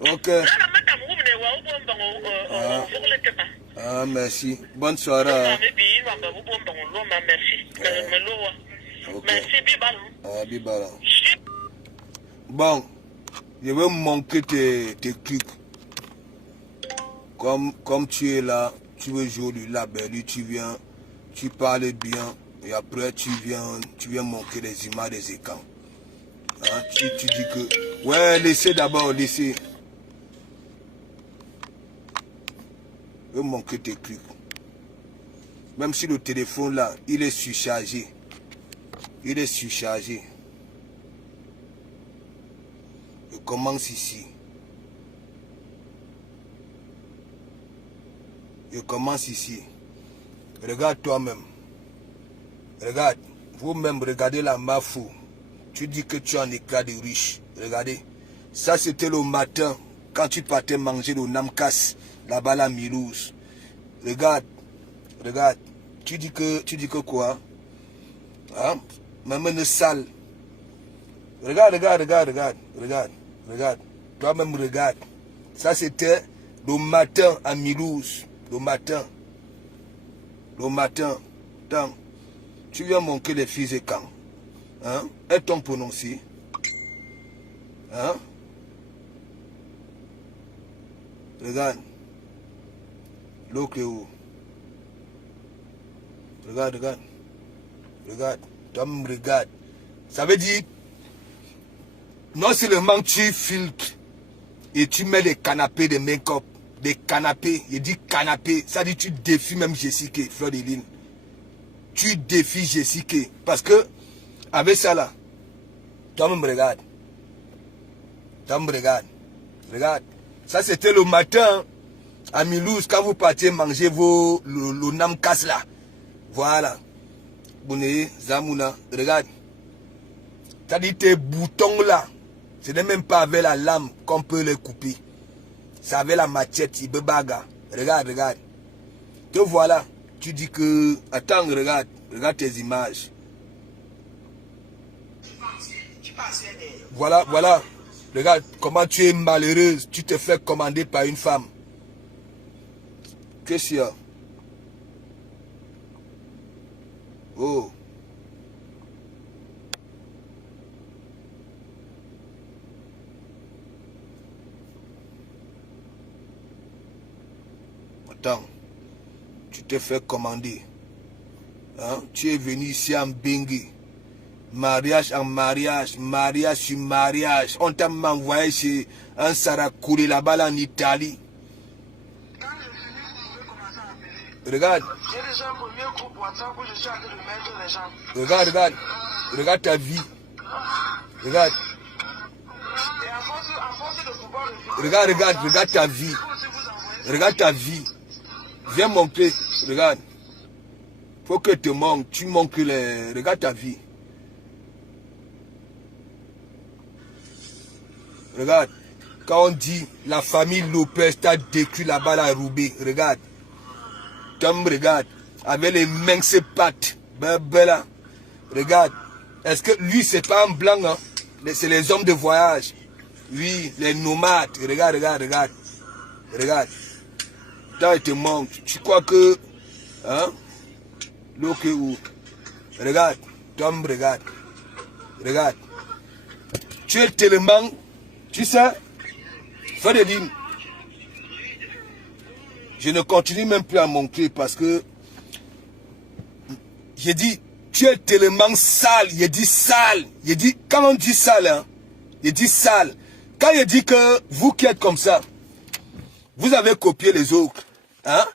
Ok. Merci. Bonne soirée. Bibala. Bon, je vais manquer tes clics. Comme tu es là, tu veux jouer du label, tu viens, tu parles bien, et après tu viens manquer les images des écrans. Hein, tu dis que... Ouais, laissez d'abord, laissez. Je vais manquer tes clics. Même si le téléphone là, il est surchargé. Il est surchargé. Je commence ici. Je commence ici. Regarde toi-même. Regarde. Vous-même, regardez la mafou. Tu dis que tu es en éclat de riche. Regardez. Ça, c'était le matin, quand tu partais manger le Namkas, là-bas, la Milouz. Regarde. Regarde. Tu dis que quoi? Hein? Même une salle. Regarde. Regarde. Toi-même, regarde. Ça, c'était le matin à Milouz. Le matin. Attends. Tu viens manquer les filles et quand? Hein? Est-on prononcé? Hein? Regarde. L'autre est où? Regarde. Toi me regarde. Ça veut dire, non seulement tu filtres et tu mets les canapés de make-up, des canapés, il dit canapé, ça dit tu défies même Jessica, Fleur de Lune. Tu défies Jessica. Parce que, avec ça là, toi me regarde. Regarde. Ça c'était le matin à Milouz quand vous partiez manger le Namkas là. Voilà. Boune, Zamouna, regarde. Ça dit tes boutons là. Ce n'est même pas avec la lame qu'on peut les couper. C'est avec la machette, il baga. Regarde. Te voilà. Tu dis que... Attends, regarde tes images. Voilà. Regarde comment tu es malheureuse. Tu te fais commander par une femme. Qu'est-ce qu'il y a? Oh. Attends. Tu te fais commander. Hein? Tu es venu ici en Bengue. Mariage en mariage. Mariage sur mariage. On t'a envoyé chez un Sarakouri là-bas en Italie. Regarde. J'ai déjà un premier groupe WhatsApp où je suis en train de mettre les gens. Regarde ta vie. Regarde. Et à force de pouvoir... Regarde ta vie. Regarde ta vie. Viens montrer. Regarde. Faut que tu montres. Tu montres les... Regarde ta vie. Regarde. Quand on dit la famille Lopez t'a décrit là-bas à Roubaix. Regarde. Tom regarde. Avec les minces pattes. Bella. Regarde. Est-ce que lui c'est pas un blanc hein? C'est les hommes de voyage. Oui, les nomades. Regarde. Regarde. Tant il te manque. Tu crois que... Hein? L'eau que où? Regarde. Tom, regarde. Regarde. Tu es tellement... Tu sais, Frédéric, je ne continue même plus à montrer parce que j'ai dit, tu es tellement sale. Il dit sale. Il dit, quand on dit sale, hein, il dit sale. Quand il dit que vous qui êtes comme ça, vous avez copié les autres. Hein?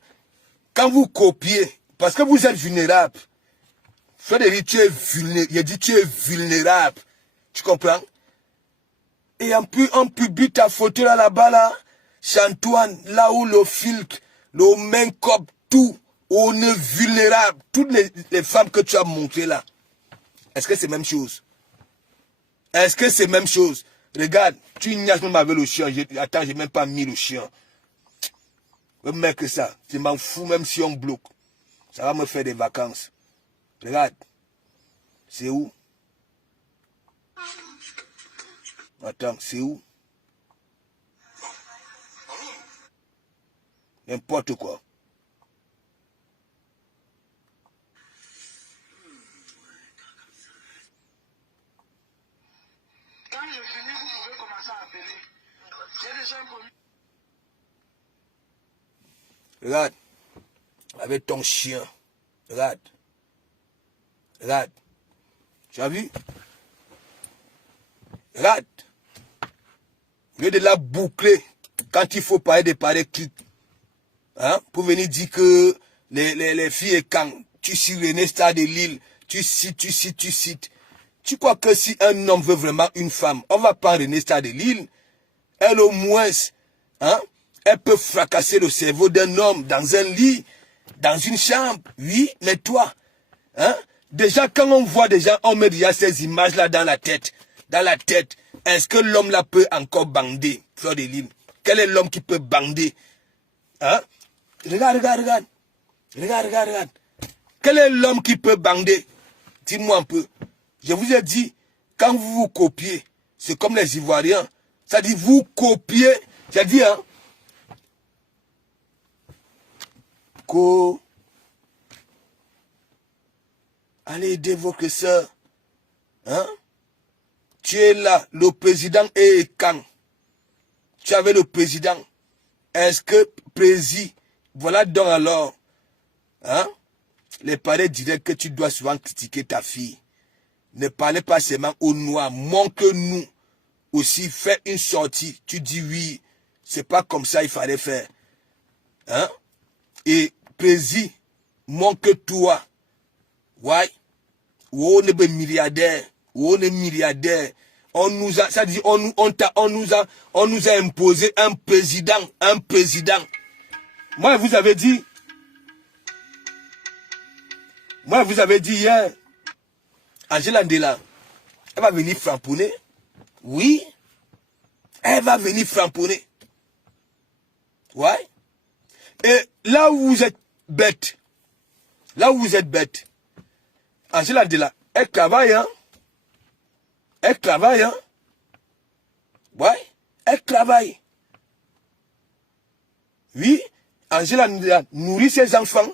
Quand vous copiez, parce que vous êtes vulnérable. Frédéric, tu es vulnérable. Il dit, tu es vulnérable. Tu comprends? Et on publie ta photo là-bas, là. Chantoine, là où le filtre, le make-up, tout. On est vulnérable. Toutes les femmes que tu as montrées là. Est-ce que c'est la même chose? Est-ce que c'est la même chose? Regarde, tu ignaces même avec le chien. Attends, j'ai même pas mis le chien. Le mec, ça. Je m'en fous même si on bloque. Ça va me faire des vacances. Regarde. C'est où? Attends, c'est où? N'importe quoi. Quand je finis, vous pouvez commencer à appeler. J'ai déjà un premier. Regarde. Avec ton chien. Regarde. Regarde. Tu as vu? Regarde. Au lieu de la boucler, quand il faut parler de pareils trucs, hein, pour venir dire que les filles et quand tu cites René Star de Lille, tu cites. Tu crois que si un homme veut vraiment une femme, on va prendre René Star de Lille, elle au moins, hein, elle peut fracasser le cerveau d'un homme dans un lit, dans une chambre, oui, mais toi, hein, déjà quand on voit déjà, on met déjà ces images-là dans la tête. Est-ce que l'homme là peut encore bander, Fleur de Lille? Quel est l'homme qui peut bander? Hein? Regarde. Quel est l'homme qui peut bander? Dis-moi un peu. Je vous ai dit, quand vous vous copiez, c'est comme les Ivoiriens. Ça dit, vous copiez. J'ai dit, hein? Allez aider votre soeur. Hein? Tu es là, le président est quand? Tu avais le président. Est-ce que président, voilà donc alors, hein? Les parents diraient que tu dois souvent critiquer ta fille. Ne parlez pas seulement aux noirs, montre-nous aussi, fais une sortie. Tu dis oui, c'est pas comme ça il fallait faire. Hein? Et président, montre-toi. Ouais. On est milliardaire. On est milliardaire. On nous a, ça dit, on nous a imposé un président. Moi, vous avez dit hier, Angela Ndela, elle va venir framponner. Oui, elle va venir framponner. Ouais. Et là où vous êtes bête, Angela Ndela, elle travaille, hein. Elle travaille, hein. Ouais, elle travaille. Oui, Angela nourrit ses enfants.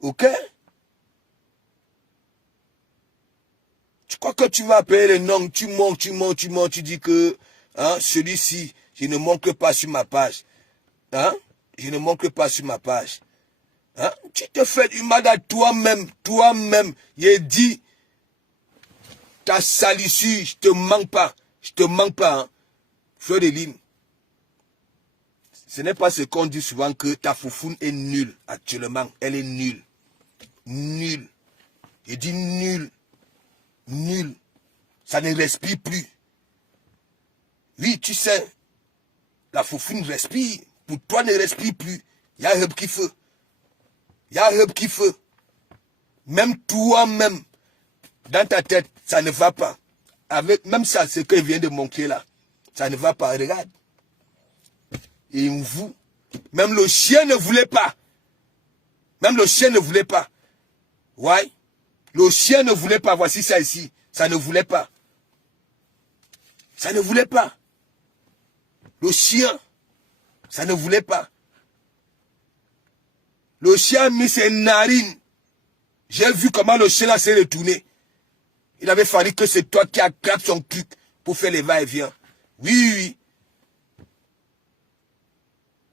Ok? Tu crois que tu vas payer les noms, tu montes, tu dis que hein, celui-ci, je ne manque pas sur ma page. Hein? Je ne manque pas sur ma page. Hein? Tu te fais du mal à toi-même. Il dit, ta salissure, je te manque pas. Hein? Fleur de Lille. Ce n'est pas ce qu'on dit souvent que ta foufoune est nulle actuellement. Elle est nulle. Nulle. Je dis nulle. Nulle. Ça ne respire plus. Oui, tu sais, la foufoune respire. Pour toi, ne respire plus. Il y a un qui fait. Même toi-même, dans ta tête, ça ne va pas. Avec même ça, ce que vient de montrer là, ça ne va pas. Regarde. Et vous, même le chien ne voulait pas. Ouais. Le chien ne voulait pas. Voici ça ici. Ça ne voulait pas. Le chien, Ça ne voulait pas. Le chien a mis ses narines. J'ai vu comment le chien là s'est retourné. Il avait fallu que c'est toi qui attrape son truc pour faire les va-et-vient. Oui, oui.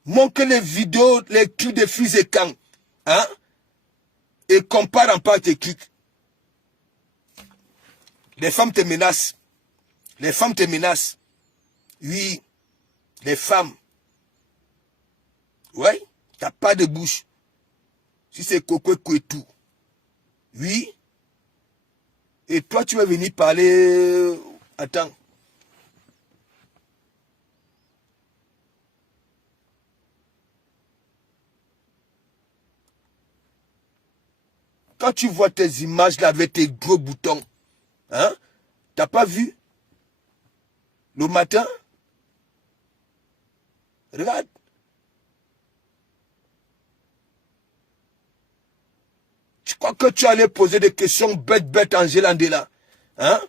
Montre les vidéos, les trucs de fils et camps. Hein? Et compare en part tes trucs. Les femmes te menacent. Les femmes te menacent. Oui. Les femmes. Oui. T'as pas de bouche. Si c'est coco et tout. Oui. Et toi, tu vas venir parler... Attends. Quand tu vois tes images là avec tes gros boutons, hein? T'as pas vu? Le matin? Regarde. Tu crois que tu allais poser des questions bêtes Angela Ndela? Hein?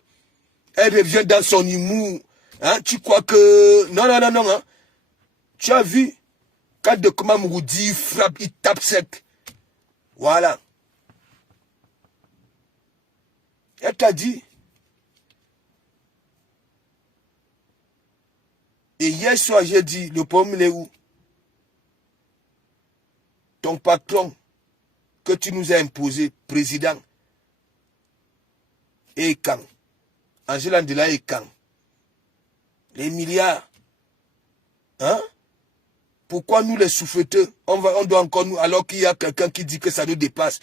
Elle revient dans son humour. Hein? Tu crois que... Non, hein? Tu as vu? Quand de comment Moudi il frappe, il tape sec. Voilà. Elle t'a dit. Et hier soir, j'ai dit, le problème il est où? Ton patron que tu nous as imposé, président, et quand? Angela Ndela et quand? Les milliards. Hein? Pourquoi nous les souffleteux, on doit encore nous, alors qu'il y a quelqu'un qui dit que ça nous dépasse?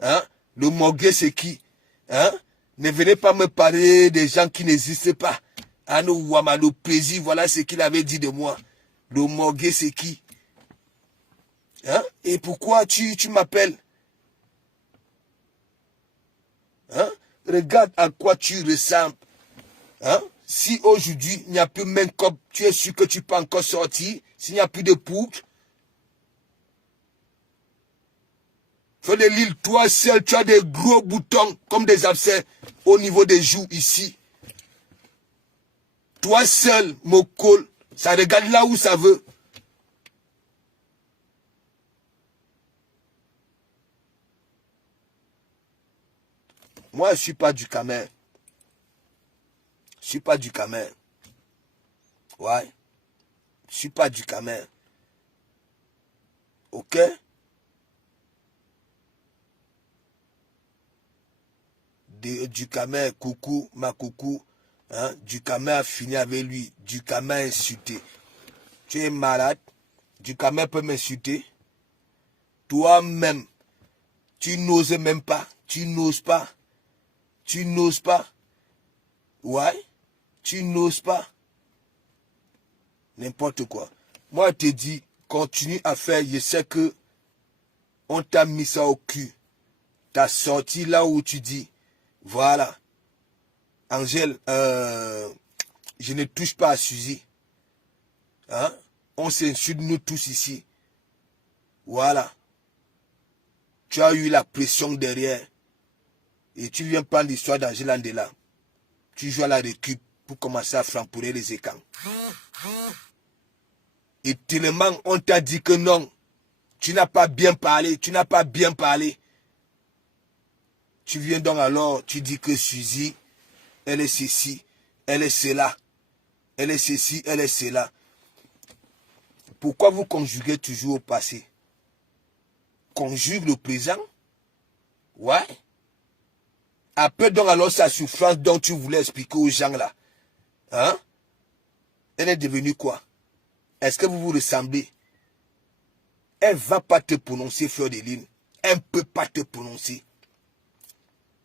Hein? Le morgue c'est qui? Hein? Ne venez pas me parler des gens qui n'existent pas. Ah non, Wama, le plaisir, voilà ce qu'il avait dit de moi. Le morgue c'est qui? Hein? Et pourquoi tu m'appelles? Hein? Regarde à quoi tu ressembles. Hein? Si aujourd'hui, il n'y a plus même comme tu es sûr que tu peux encore sortir, s'il n'y a plus de poutres, fais de l'île, toi seul, tu as des gros boutons comme des abcès au niveau des joues ici. Toi seul, mon col, ça regarde là où ça veut. Moi, je ne suis pas du Camer. Je ne suis pas du Camer. Ouais. Je ne suis pas du Camer. Ok? Du Camer, coucou, ma coucou. Hein? Du Camer a fini avec lui. Du Camer a insulté. Tu es malade. Du Camer peut m'insulter. Toi-même, tu n'oses même pas. Tu n'oses pas. Tu n'oses pas. Ouais. Tu n'oses pas. N'importe quoi. Moi, je te dis, continue à faire. Je sais que on t'a mis ça au cul. T'as sorti là où tu dis, voilà. Angèle, je ne touche pas à Suzy. Hein? On s'insulte nous tous ici. Voilà. Tu as eu la pression derrière. Et tu viens prendre l'histoire d'Angela Ndela. Tu joues à la récup pour commencer à frampourrer les écrans. Et tellement on t'a dit que non. Tu n'as pas bien parlé. Tu n'as pas bien parlé. Tu viens donc alors, tu dis que Suzy, elle est ceci, elle est cela. Elle est ceci, elle est cela. Pourquoi vous conjuguez toujours au passé? Conjugue le présent? Ouais. Après donc alors sa souffrance dont tu voulais expliquer aux gens là. Hein? Elle est devenue quoi? Est-ce que vous vous ressemblez? Elle ne va pas te prononcer, Fleur de Lune. Elle ne peut pas te prononcer.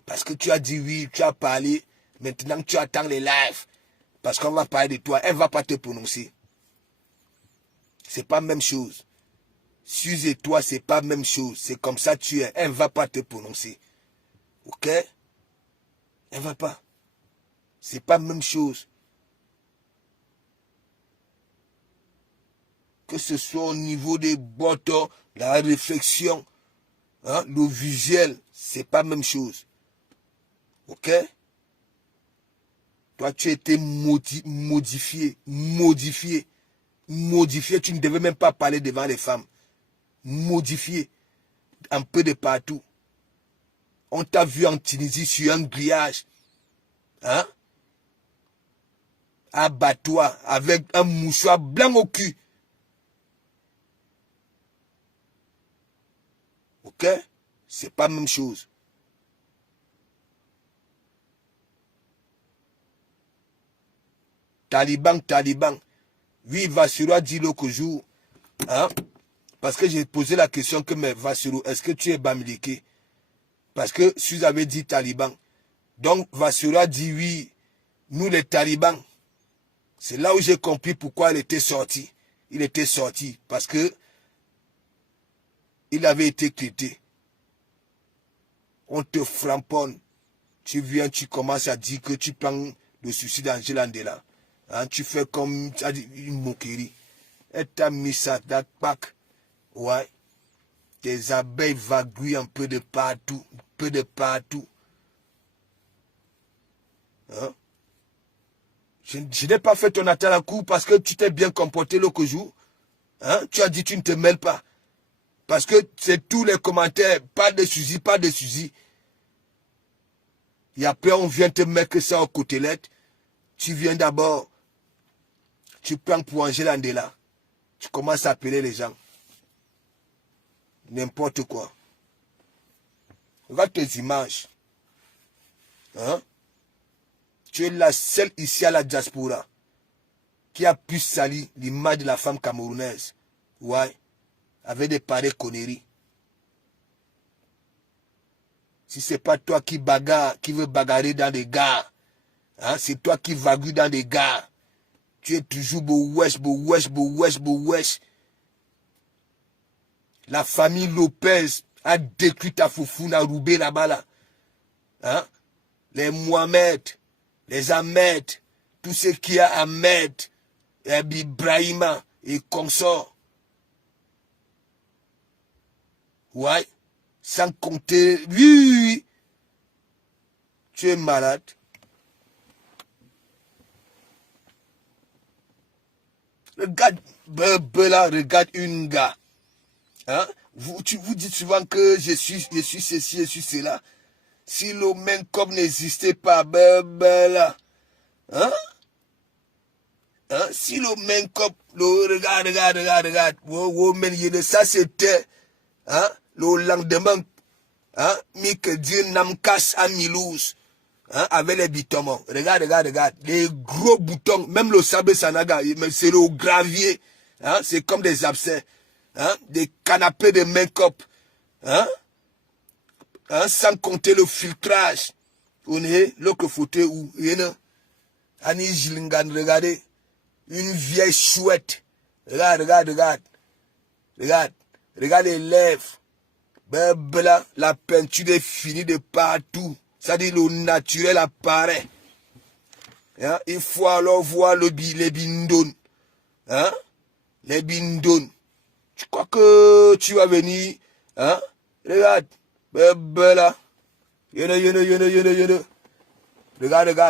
Parce que tu as dit oui, tu as parlé. Maintenant tu attends les lives. Parce qu'on va parler de toi. Elle ne va pas te prononcer. C'est pas la même chose. Suze et toi, c'est pas la même chose. C'est comme ça tu es. Elle ne va pas te prononcer. Ok? Elle ne va pas. C'est pas la même chose. Que ce soit au niveau des boutons, la réflexion, hein, le visuel, c'est pas la même chose. Ok? Toi, tu as été modifié. Modifié, tu ne devais même pas parler devant les femmes. Modifié. Un peu de partout. On t'a vu en Tunisie sur un grillage. Hein? Abat-toi avec un mouchoir blanc au cul. Ok? C'est pas la même chose. Taliban. Oui, Vassiro a dit l'autre jour. Hein? Parce que j'ai posé la question que, mais Vassiro, est-ce que tu es Bamileke? Parce que si vous avez dit Taliban. Donc, Vassiro a dit oui, nous les talibans. C'est là où j'ai compris pourquoi il était sorti. Il était sorti parce que il avait été quitté. On te framponne. Tu viens, tu commences à dire que tu prends le suicide d'Angela Ndela. Hein, tu fais comme tu as dit, une moquerie. Et tu as mis ça dans pack. Ouais. Tes abeilles vaguent un peu de partout. Un peu de partout. Hein? Je n'ai pas fait ton attaque à coup parce que tu t'es bien comporté l'autre jour. Hein? Tu as dit tu ne te mêles pas. Parce que c'est tous les commentaires. Pas de suivi, pas de suivi. Et après on vient te mettre ça au côtelette. Tu viens d'abord. Tu prends pour Angela Ndela. Tu commences à appeler les gens. N'importe quoi. Regarde tes images. Hein? Tu es la seule ici à la diaspora qui a pu salir l'image de la femme camerounaise. Ouais. Avec des pareilles conneries. Si ce n'est pas toi qui bagarre, qui veut bagarrer dans des gares, hein, c'est toi qui vague dans des gares. Tu es toujours beau wesh. La famille Lopez a détruit ta foufoune à Roubaix là-bas là. Hein? Les Mohamed, les Ahmed, tout ce qui a Ahmed, et Ibrahima et consorts. Ouais. Sans compter, oui. Tu es malade. Regarde, Bela, regarde une gars. Hein? Vous dites souvent que je suis ceci, je suis cela. Si le même comme n'existait pas, Bela. Hein? Hein? Si le même comme, regarde. Oh, mais ça c'était, hein? Le lendemain, hein? Mike Dieu Namkas à Milouz. Hein, avec les bitomons. Regarde. Les gros boutons, même le sable sanaga, c'est le gravier. Hein, c'est comme des abcès. Hein, des canapés de make-up. Hein, sans compter le filtrage. On est l'autre fauteuil où il y a Annie Jilingan, regardez. Une vieille chouette. Regarde les lèvres. Là, la peinture est finie de partout. Ça dit le naturel apparaît. Hein? Il faut alors voir les bindons. Hein? Les bindons. Tu crois que tu vas venir? Hein? Regarde. Là.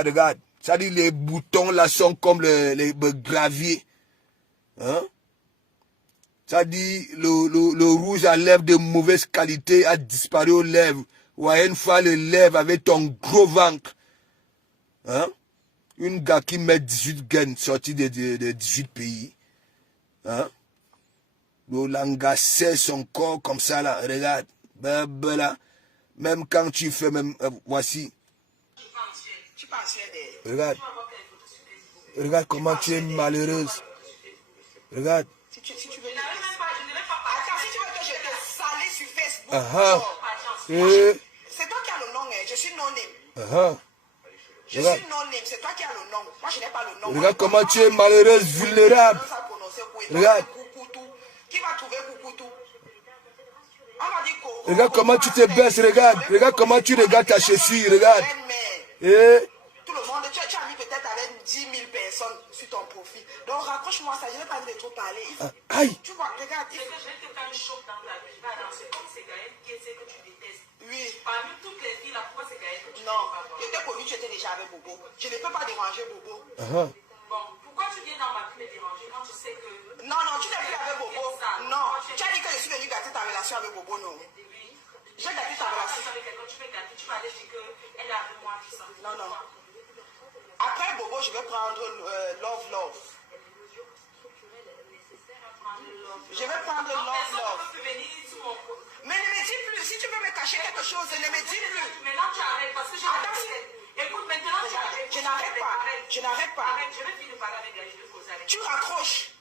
Regarde. Ça dit les boutons là sont comme les graviers. Hein? Ça dit le rouge à lèvres de mauvaise qualité a disparu aux lèvres. Ouais, une fois les lèvres avec ton gros ventre. Hein? Une gars qui met 18 gaines sorti de 18 pays. Hein? Le langage c'est son corps comme ça là. Regarde. Là. Même quand tu fais même. Voici. Regarde. Regarde comment tu es malheureuse. Regarde. Si tu veux. Attends, si tu veux que je te salisse sur Facebook. C'est toi qui as le nom, je suis non-name. Je suis non-name, c'est toi qui as le nom. Moi, je n'ai pas le nom. Regarde comment tu es malheureuse, vulnérable. Regarde. Qui va trouver Koukoutou? Regarde comment tu te baisses, regarde comment tu regardes ta chaussure, regarde. Tout le monde, tu as mis peut-être avec 10 000 personnes sur ton profil. Donc raccroche-moi ça, je n'ai pas envie de trop parler. Aïe. Tu vois, regarde. Je vais te faire une choc dans ta vie. Va danser comme c'est Gaël qui est que tu détestes. Oui. Parmi toutes les filles, là, pourquoi c'est Gaël que tu Non, ne pas voir? je t'ai connu, tu étais déjà avec Bobo. Je ne peux pas déranger Bobo. Bon, pourquoi tu viens dans ma vie me déranger quand tu sais que relation avec Bobo, non? J'ai gâté ta relation. Tu peux gâter, tu vas aller dire qu'elle est avec moi, tout ça. Non, non. Après Bobo, je vais prendre Love. Je vais prendre Love. Mais ne me dis plus, si tu veux me cacher quelque chose, ne me dis plus. Maintenant tu arrêtes parce que j'ai arrêté. Écoute, maintenant tu arrêtes. Je n'arrête pas. Je n'arrête pas. Arrête, je vais finir de parler avec elle, je vais poser avec elle. Tu raccroches.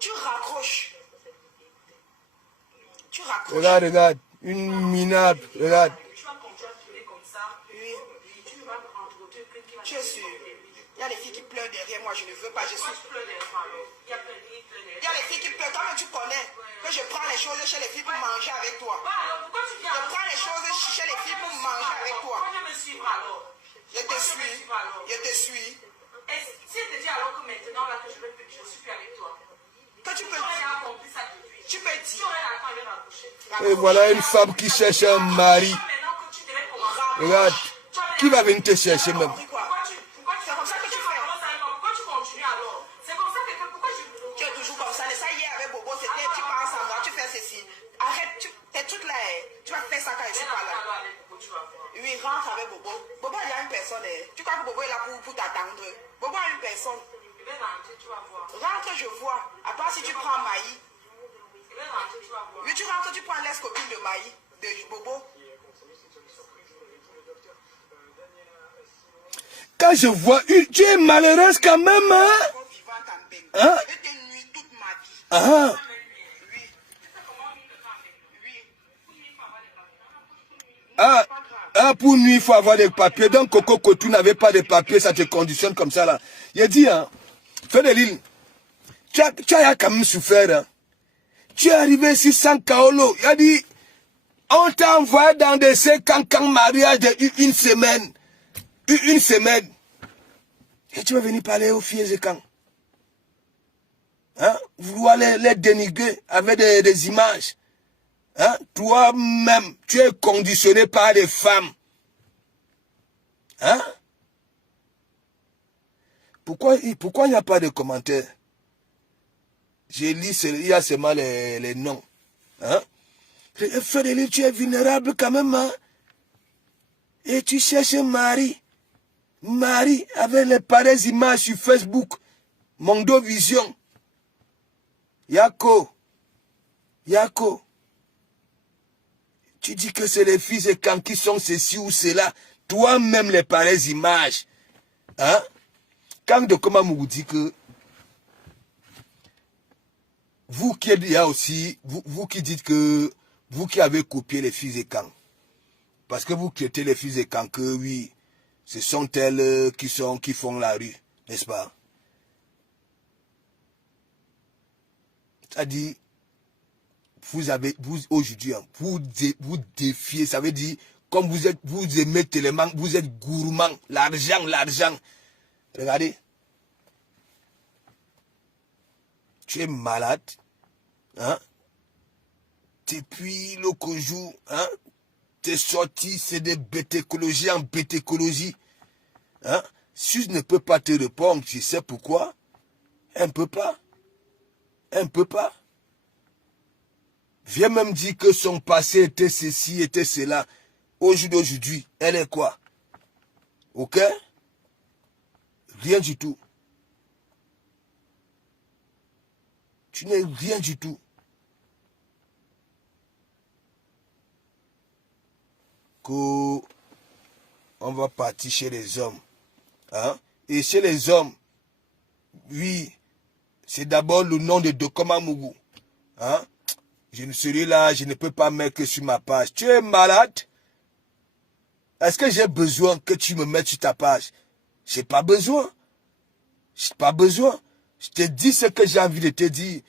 Tu raccroches. Tu raccroches. Regarde, une minable, regarde. Tu vas continuer à tourner comme ça. Oui. Tu ne vas pas rentrer au truc qui va. Tu es sûr? Il y a les filles qui pleurent derrière moi, je ne veux pas. Je suis... Pourquoi tu pleures derrière moi alors? Il y a plein de filles qui pleurent derrière. Il y a les filles qui pleurent. Toi-même, tu connais que je prends les choses chez les filles pour manger avec toi. Ouais, alors pourquoi tu viens? Je prends les choses chez les filles pour manger avec toi. Pourquoi tu me suivre alors? Je te suis. Je te suis. Et si elle te dit alors que maintenant là que je suis plus avec toi. Que tu peux Tu aurais dire. accompli ça depuis. Tu peux Tu dire. aurais la quand elle va coucher. Et voilà une femme qui cherche un mari. Maintenant que tu devais commencer. Regarde, qui va venir te chercher même? C'est comme ça que tu fais. Pourquoi tu continues alors? C'est comme ça que pourquoi Tu es toujours comme ça. Ça hier avec Bobo, c'était tu penses à moi, tu fais ceci. Arrête tes trucs là. Tu vas faire ça quand je suis pas là. Oui, rentre avec Bobo. Bobo, il y a une personne. Tu crois que Bobo est là pour t'attendre? Bobo a une personne. Je vais rentrer, tu vas voir. Rentre, je vois. À part si tu prends Maï. Je vais rentrer, tu vas voir. Oui, tu rentres, tu prends l'ex-copine de Maï, de Bobo. Quand je vois une, tu es malheureuse quand même, hein? Hein? Je vais te nuire toute ma vie. Ah, pour nuit, il faut avoir des papiers. Donc, Coco Kotou n'avait pas de papiers, ça te conditionne comme ça, là. Il a dit, hein, fais de l'île. Tu as quand même souffert, hein. Tu es arrivé ici sans Kaolo. Il a dit, on t'a envoyé dans des cancans mariage de une semaine. Une semaine. Et tu vas venir parler aux filles et quand? Hein? Vouloir les dénigrer avec des images. Hein? Toi-même, tu es conditionné par les femmes. Hein? Pourquoi il n'y a pas de commentaires? J'ai lu, il y a seulement les noms. Hein? Frédéric, tu es vulnérable quand même. Hein? Et tu cherches un mari. Mari avec les pareilles images sur Facebook. Mondo Vision. Yako. Tu dis que c'est les filles et quand qui sont ceci ou cela. Toi-même les pareilles images. Hein? Quand de comment vous dit que vous qui êtes là aussi, vous qui dites que vous qui avez copié les filles et quand. Parce que vous quittez les filles et quand que oui, ce sont elles qui font la rue, n'est-ce pas? C'est-à-dire, vous aujourd'hui, vous défiez, ça veut dire, comme vous aimez tellement, vous êtes gourmand, l'argent. Regardez. Tu es malade, hein? Depuis le jour, hein? T'es sorti, c'est des bêtécologies en bêtécologie. Hein? Si je ne peux pas te répondre, tu sais pourquoi? Elle ne peut pas. Viens même dire que son passé était ceci, était cela. Aujourd'hui, elle est quoi? Ok? Rien du tout. Tu n'es rien du tout. On va partir chez les hommes. Hein? Et chez les hommes, oui, c'est d'abord le nom de Dokoma Mougou. Hein? Je ne serai là, je ne peux pas mettre que sur ma page. Tu es malade? Est-ce que j'ai besoin que tu me mettes sur ta page? J'ai pas besoin. Je te dis ce que j'ai envie de te dire.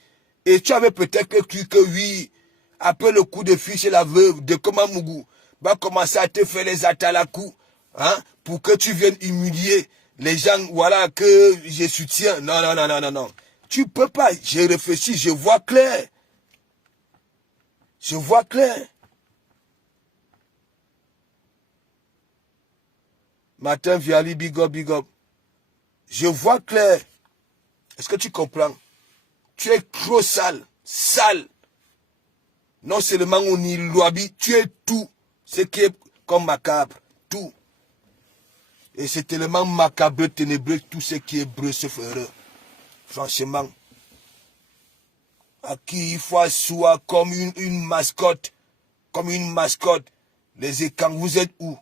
Et tu avais peut-être cru que oui, après le coup de fil chez la veuve de Dokoma Mougou, va commencer à te faire les atalakou, hein, pour que tu viennes humilier les gens, voilà, que je soutiens. Non. Tu peux pas. J'ai réfléchi, je vois clair. Matin, Viali, big up. Je vois clair. Est-ce que tu comprends? Tu es trop sale. Non seulement on y loabi, tu es tout. Ce qui est comme macabre. Tout. Et c'est tellement macabre, ténébreux, tout ce qui est breu, sauf heureux. Franchement. À qui il faut asseoir comme une mascotte. Comme une mascotte. Les écans, vous êtes où?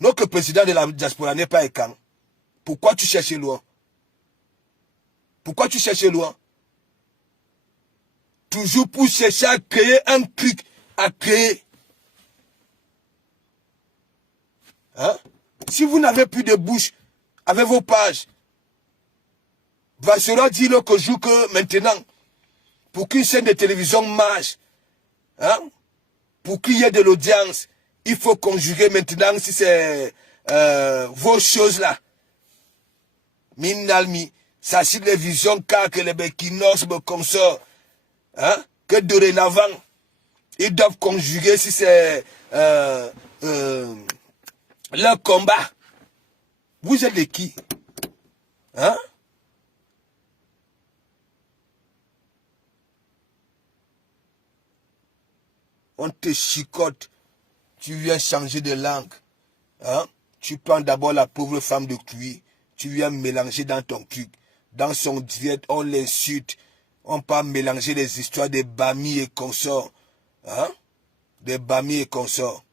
Non que le président de la diaspora n'est pas écan. Pourquoi tu cherches loin? Pourquoi tu cherches loin? Toujours pour chercher à créer un truc. À créer. Hein? Si vous n'avez plus de bouche avec vos pages, Vassera dit l'autre jour que maintenant, pour qu'une chaîne de télévision marche, hein, pour qu'il y ait de l'audience, il faut conjuguer maintenant, si c'est vos choses-là. Minalmi, ça c'est les visions car que les béquinos comme ça, hein, que dorénavant, ils doivent conjuguer si c'est leur combat. Vous êtes de qui? Hein? On te chicote. Tu viens changer de langue. Hein? Tu prends d'abord la pauvre femme de Cluy. Tu viens mélanger dans ton cul. Dans son diète, on l'insulte. On peut mélanger les histoires des Bami et consorts. Hein? Des Bami et consorts.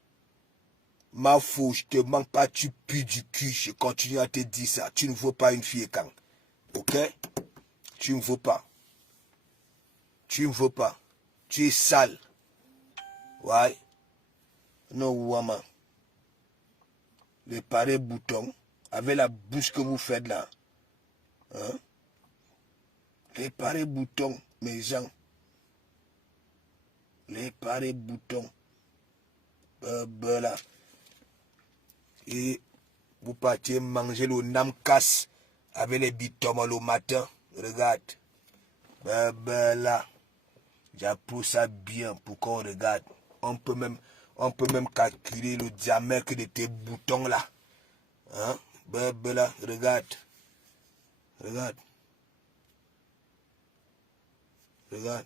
Ma fou, je te manque pas, tu pues du cul. Je continue à te dire ça. Tu ne vaux pas une fille quand. Ok? Tu ne vaux pas. Tu ne vaux pas. Tu es sale. Ouais. Non, woman. Le pareil bouton, avec la bouche que vous faites là. Hein? Les pareils boutons, mes gens. Les pareils boutons. Là. Et vous partez manger le namkas avec les bitons le matin. Regarde. Là. J'approuve ça bien pour qu'on regarde. On peut même calculer le diamètre de tes boutons là. Hein? Là, regarde. Regarde. Regarde.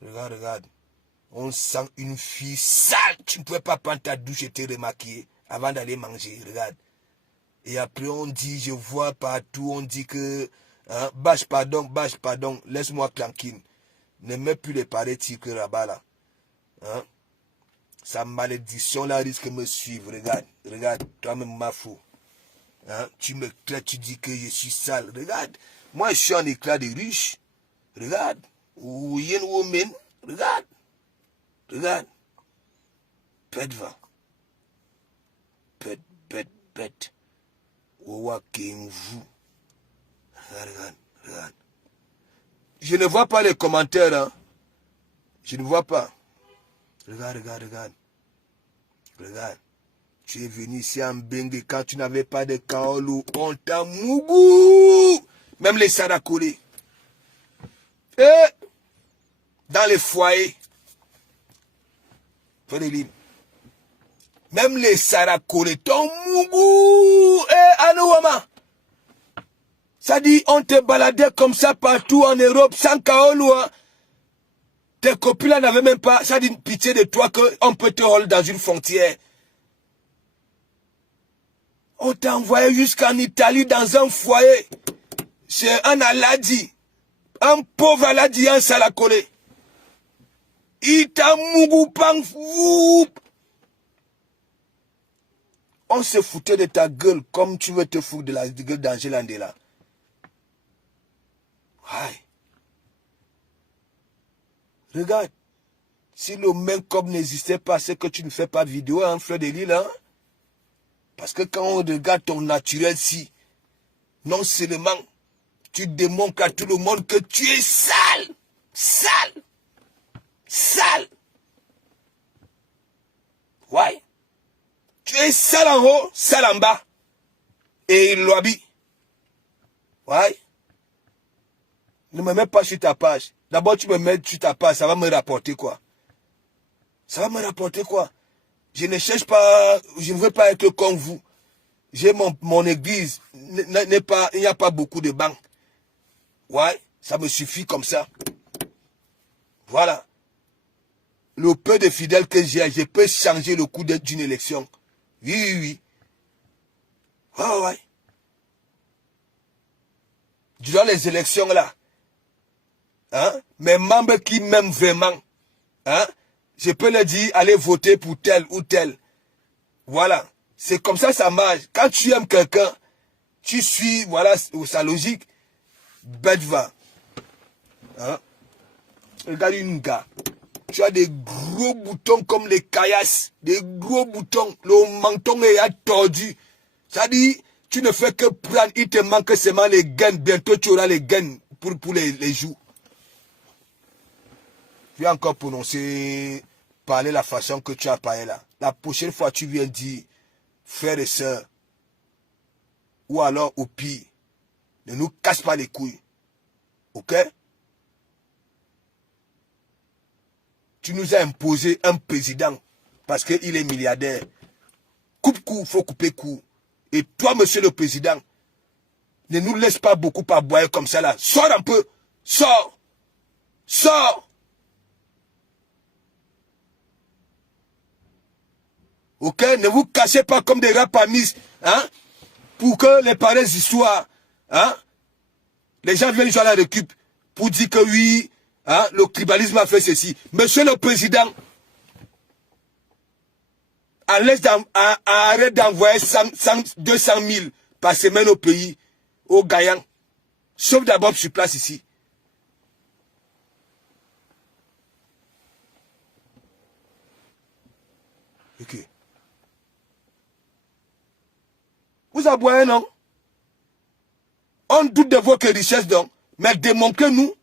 Regarde, regarde. On sent une fille sale. Tu ne pouvais pas prendre ta douche et te remaquiller avant d'aller manger. Regarde. Et après on dit, je vois partout, on dit que... Hein, bâche pardon, laisse-moi tranquille. Ne mets plus les pareils tigres là-bas là. Hein? Sa malédiction là risque de me suivre. Regarde, regarde, toi-même ma fou. Hein? Tu me traites, tu dis que je suis sale. Regarde, moi je suis un éclat de riche. Regarde, ou yen woman. Regarde, regarde. Pète va. Pète. Ouwa vous. Regarde, regarde. Je ne vois pas les commentaires, hein. Je ne vois pas. Regarde, regarde, regarde. Regarde. Tu es venu ici en Bengue quand tu n'avais pas de kaolu. On t'a mougou. Même les sarakolés. Et dans les foyers. Même les sarakolés t'ont mougou. Et Anouama. Ça dit, on te baladait comme ça partout en Europe sans kaolu. Hein. Tes copines là n'avaient même pas, ça dit une pitié de toi qu'on peut te hold dans une frontière. On t'a envoyé jusqu'en Italie dans un foyer. C'est un Aladi. Un pauvre Aladi, un salakolé. Il t'a mougou pang fou. On se foutait de ta gueule comme tu veux te foutre de la gueule d'Angela Ndela. Aïe. Regarde, si le même comme n'existait pas, c'est que tu ne fais pas de vidéo, hein, Fleur de Lille, hein? Parce que quand on regarde ton naturel, si, non seulement tu démontres à tout le monde que tu es sale, sale, sale. Ouais. Tu es sale en haut, sale en bas. Et il l'habille. Ouais. Ne me mets pas sur ta page. D'abord, tu me mets sur ta page, ça va me rapporter quoi? Ça va me rapporter quoi? Je ne cherche pas, je ne veux pas être comme vous. J'ai mon église, n'est pas, il n'y a pas beaucoup de banques. Ouais, ça me suffit comme ça. Voilà. Le peu de fidèles que j'ai, je peux changer le cours d'une élection. Oui, oui, oui. Ouais, ouais. Durant les élections là, hein, mes membres qui m'aiment vraiment, hein, je peux leur dire, allez voter pour tel ou tel. Voilà. C'est comme ça marche. Quand tu aimes quelqu'un, tu suis, voilà, sa logique. Bête va. Hein? Regarde une gars. Tu as des gros boutons comme les caillasses. Des gros boutons. Le menton est tordu. Ça dit, tu ne fais que prendre. Il te manque seulement les gaines. Bientôt, tu auras les gaines pour les joues. Tu vas encore prononcer, parler la façon que tu as parlé là. La prochaine fois, tu viens dire, frères et sœurs, ou alors au pire, ne nous casse pas les couilles. Ok? Tu nous as imposé un président parce qu'il est milliardaire. Coupe-coup, il faut couper coup. Et toi, monsieur le président, ne nous laisse pas beaucoup aboyer comme ça là. Sors un peu. Sors. Sors. Ok? Ne vous cachez pas comme des rapamis. Hein? Pour que les pareilles histoires, hein? Les gens viennent jouer à la récup pour dire que oui, hein, le tribalisme a fait ceci. Monsieur le président, arrête d'envoyer 200 000 par semaine au pays, aux gagnants. Sauf d'abord sur place ici. Ok. Vous aboyez, non? On doute de votre richesse, donc. Mais démontrez-nous.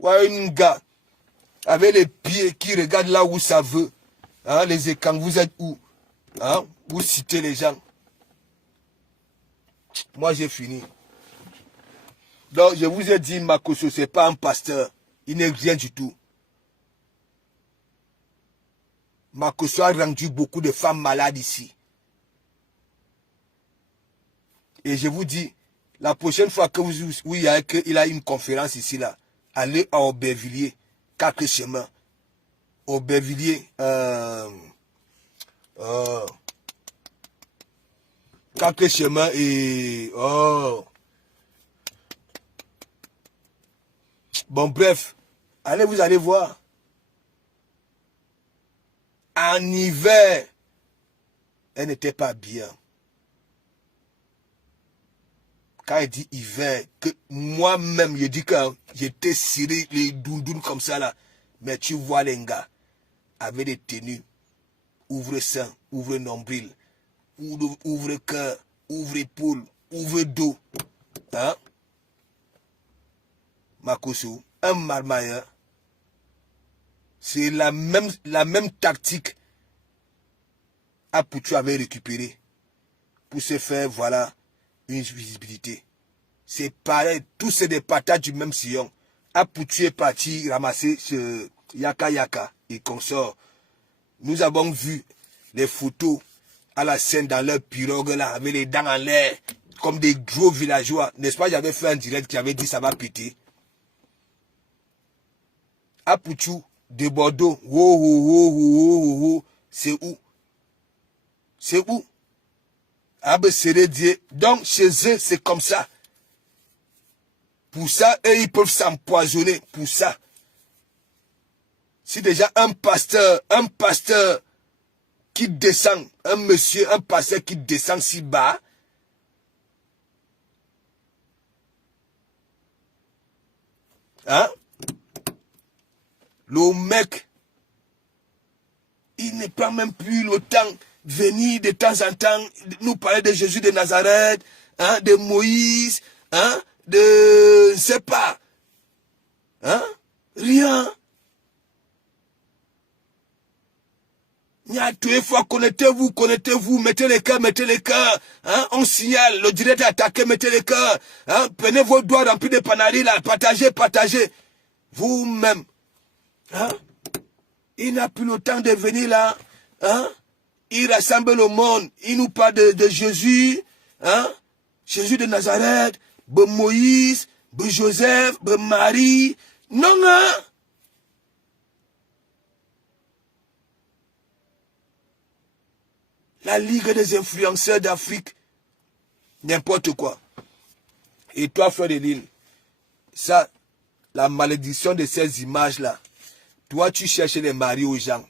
Ouais, une gars, avec les pieds qui regardent là où ça veut. Hein, les écrans, vous êtes où? Hein, vous citez les gens. Moi, j'ai fini. Donc, je vous ai dit, Makosso, ce n'est pas un pasteur. Il n'est rien du tout. Makosso a rendu beaucoup de femmes malades ici. Et je vous dis, la prochaine fois que il a une conférence ici, là, allez à Aubervilliers, 4 chemins. Aubervilliers, 4 chemins et... Oh. Bon, bref, allez, vous allez voir. En hiver, elle n'était pas bien. Quand elle dit hiver, que moi-même, je dis que j'étais ciré les doudounes comme ça là. Mais tu vois les gars, avec des tenues, ouvre sein, ouvre nombril, ouvre cœur, ouvre épaule, ouvre dos. Hein? Makosso, un marmailleur, c'est la même tactique à Poutou avait récupéré pour se faire, voilà, une visibilité. C'est pareil, tous c'est des patates du même sillon. Poutou est parti ramasser ce Yaka Yaka et consort. Nous avons vu les photos à la scène dans leur pirogue là, avec les dents en l'air, comme des gros villageois. N'est-ce pas, j'avais fait un direct qui avait dit ça va péter. Poutou de Bordeaux, c'est où? C'est où? Donc chez eux, c'est comme ça. Pour ça, eux, ils peuvent s'empoisonner. Pour ça. Si déjà un pasteur qui descend, un pasteur qui descend si bas, hein? Le mec, il n'est pas même plus le temps de venir de temps en temps nous parler de Jésus de Nazareth, hein, de Moïse, hein, de, je sais pas, hein, rien. Connectez-vous, mettez les cœurs, hein, on signale, le direct est attaqué, mettez les cœurs, hein, prenez vos doigts remplis de panaris là, partagez, vous-même. Hein? Il n'a plus le temps de venir là. Hein? Il rassemble le monde. Il nous parle de Jésus. Hein? Jésus de Nazareth. Moïse. Joseph, Marie, non, hein? La Ligue des influenceurs d'Afrique, n'importe quoi. Et toi, frère de Lille, ça, la malédiction de ces images-là, toi, tu cherches les maris aux gens.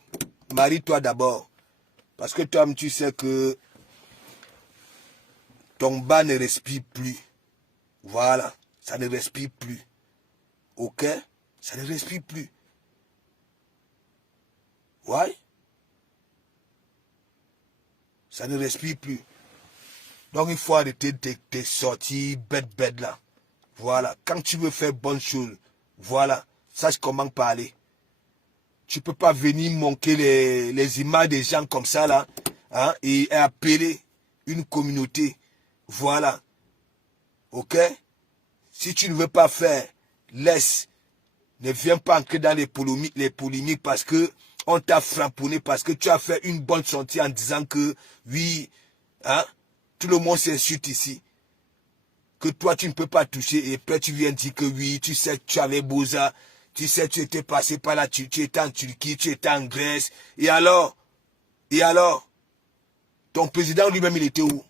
Marie-toi d'abord. Parce que toi, tu sais que ton bas ne respire plus. Voilà, ça ne respire plus. Ok? Ça ne respire plus. Ouais? Ça ne respire plus. Donc il faut arrêter tes sorties bêtes là. Voilà. Quand tu veux faire bonne chose, voilà. Sache comment parler. Tu ne peux pas venir manquer les images des gens comme ça là. Hein, et appeler une communauté. Voilà. Ok? Si tu ne veux pas faire, laisse. Ne viens pas entrer dans les polémiques parce que on t'a framponné, parce que tu as fait une bonne sortie en disant que oui, hein, tout le monde s'insulte ici. Que toi, tu ne peux pas toucher. Et après, tu viens dire que oui, tu sais que tu avais Boza. Tu sais que tu étais passé par là. Tu étais en Turquie, tu étais en Grèce. Et alors? Ton président lui-même, il était où?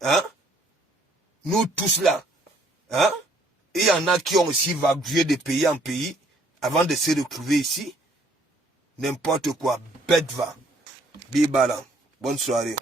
Hein? Nous tous là. Hein? Et il y en a qui ont aussi vagué de pays en pays avant de se retrouver ici. N'importe quoi. Bête va. Bibala. Bonne soirée.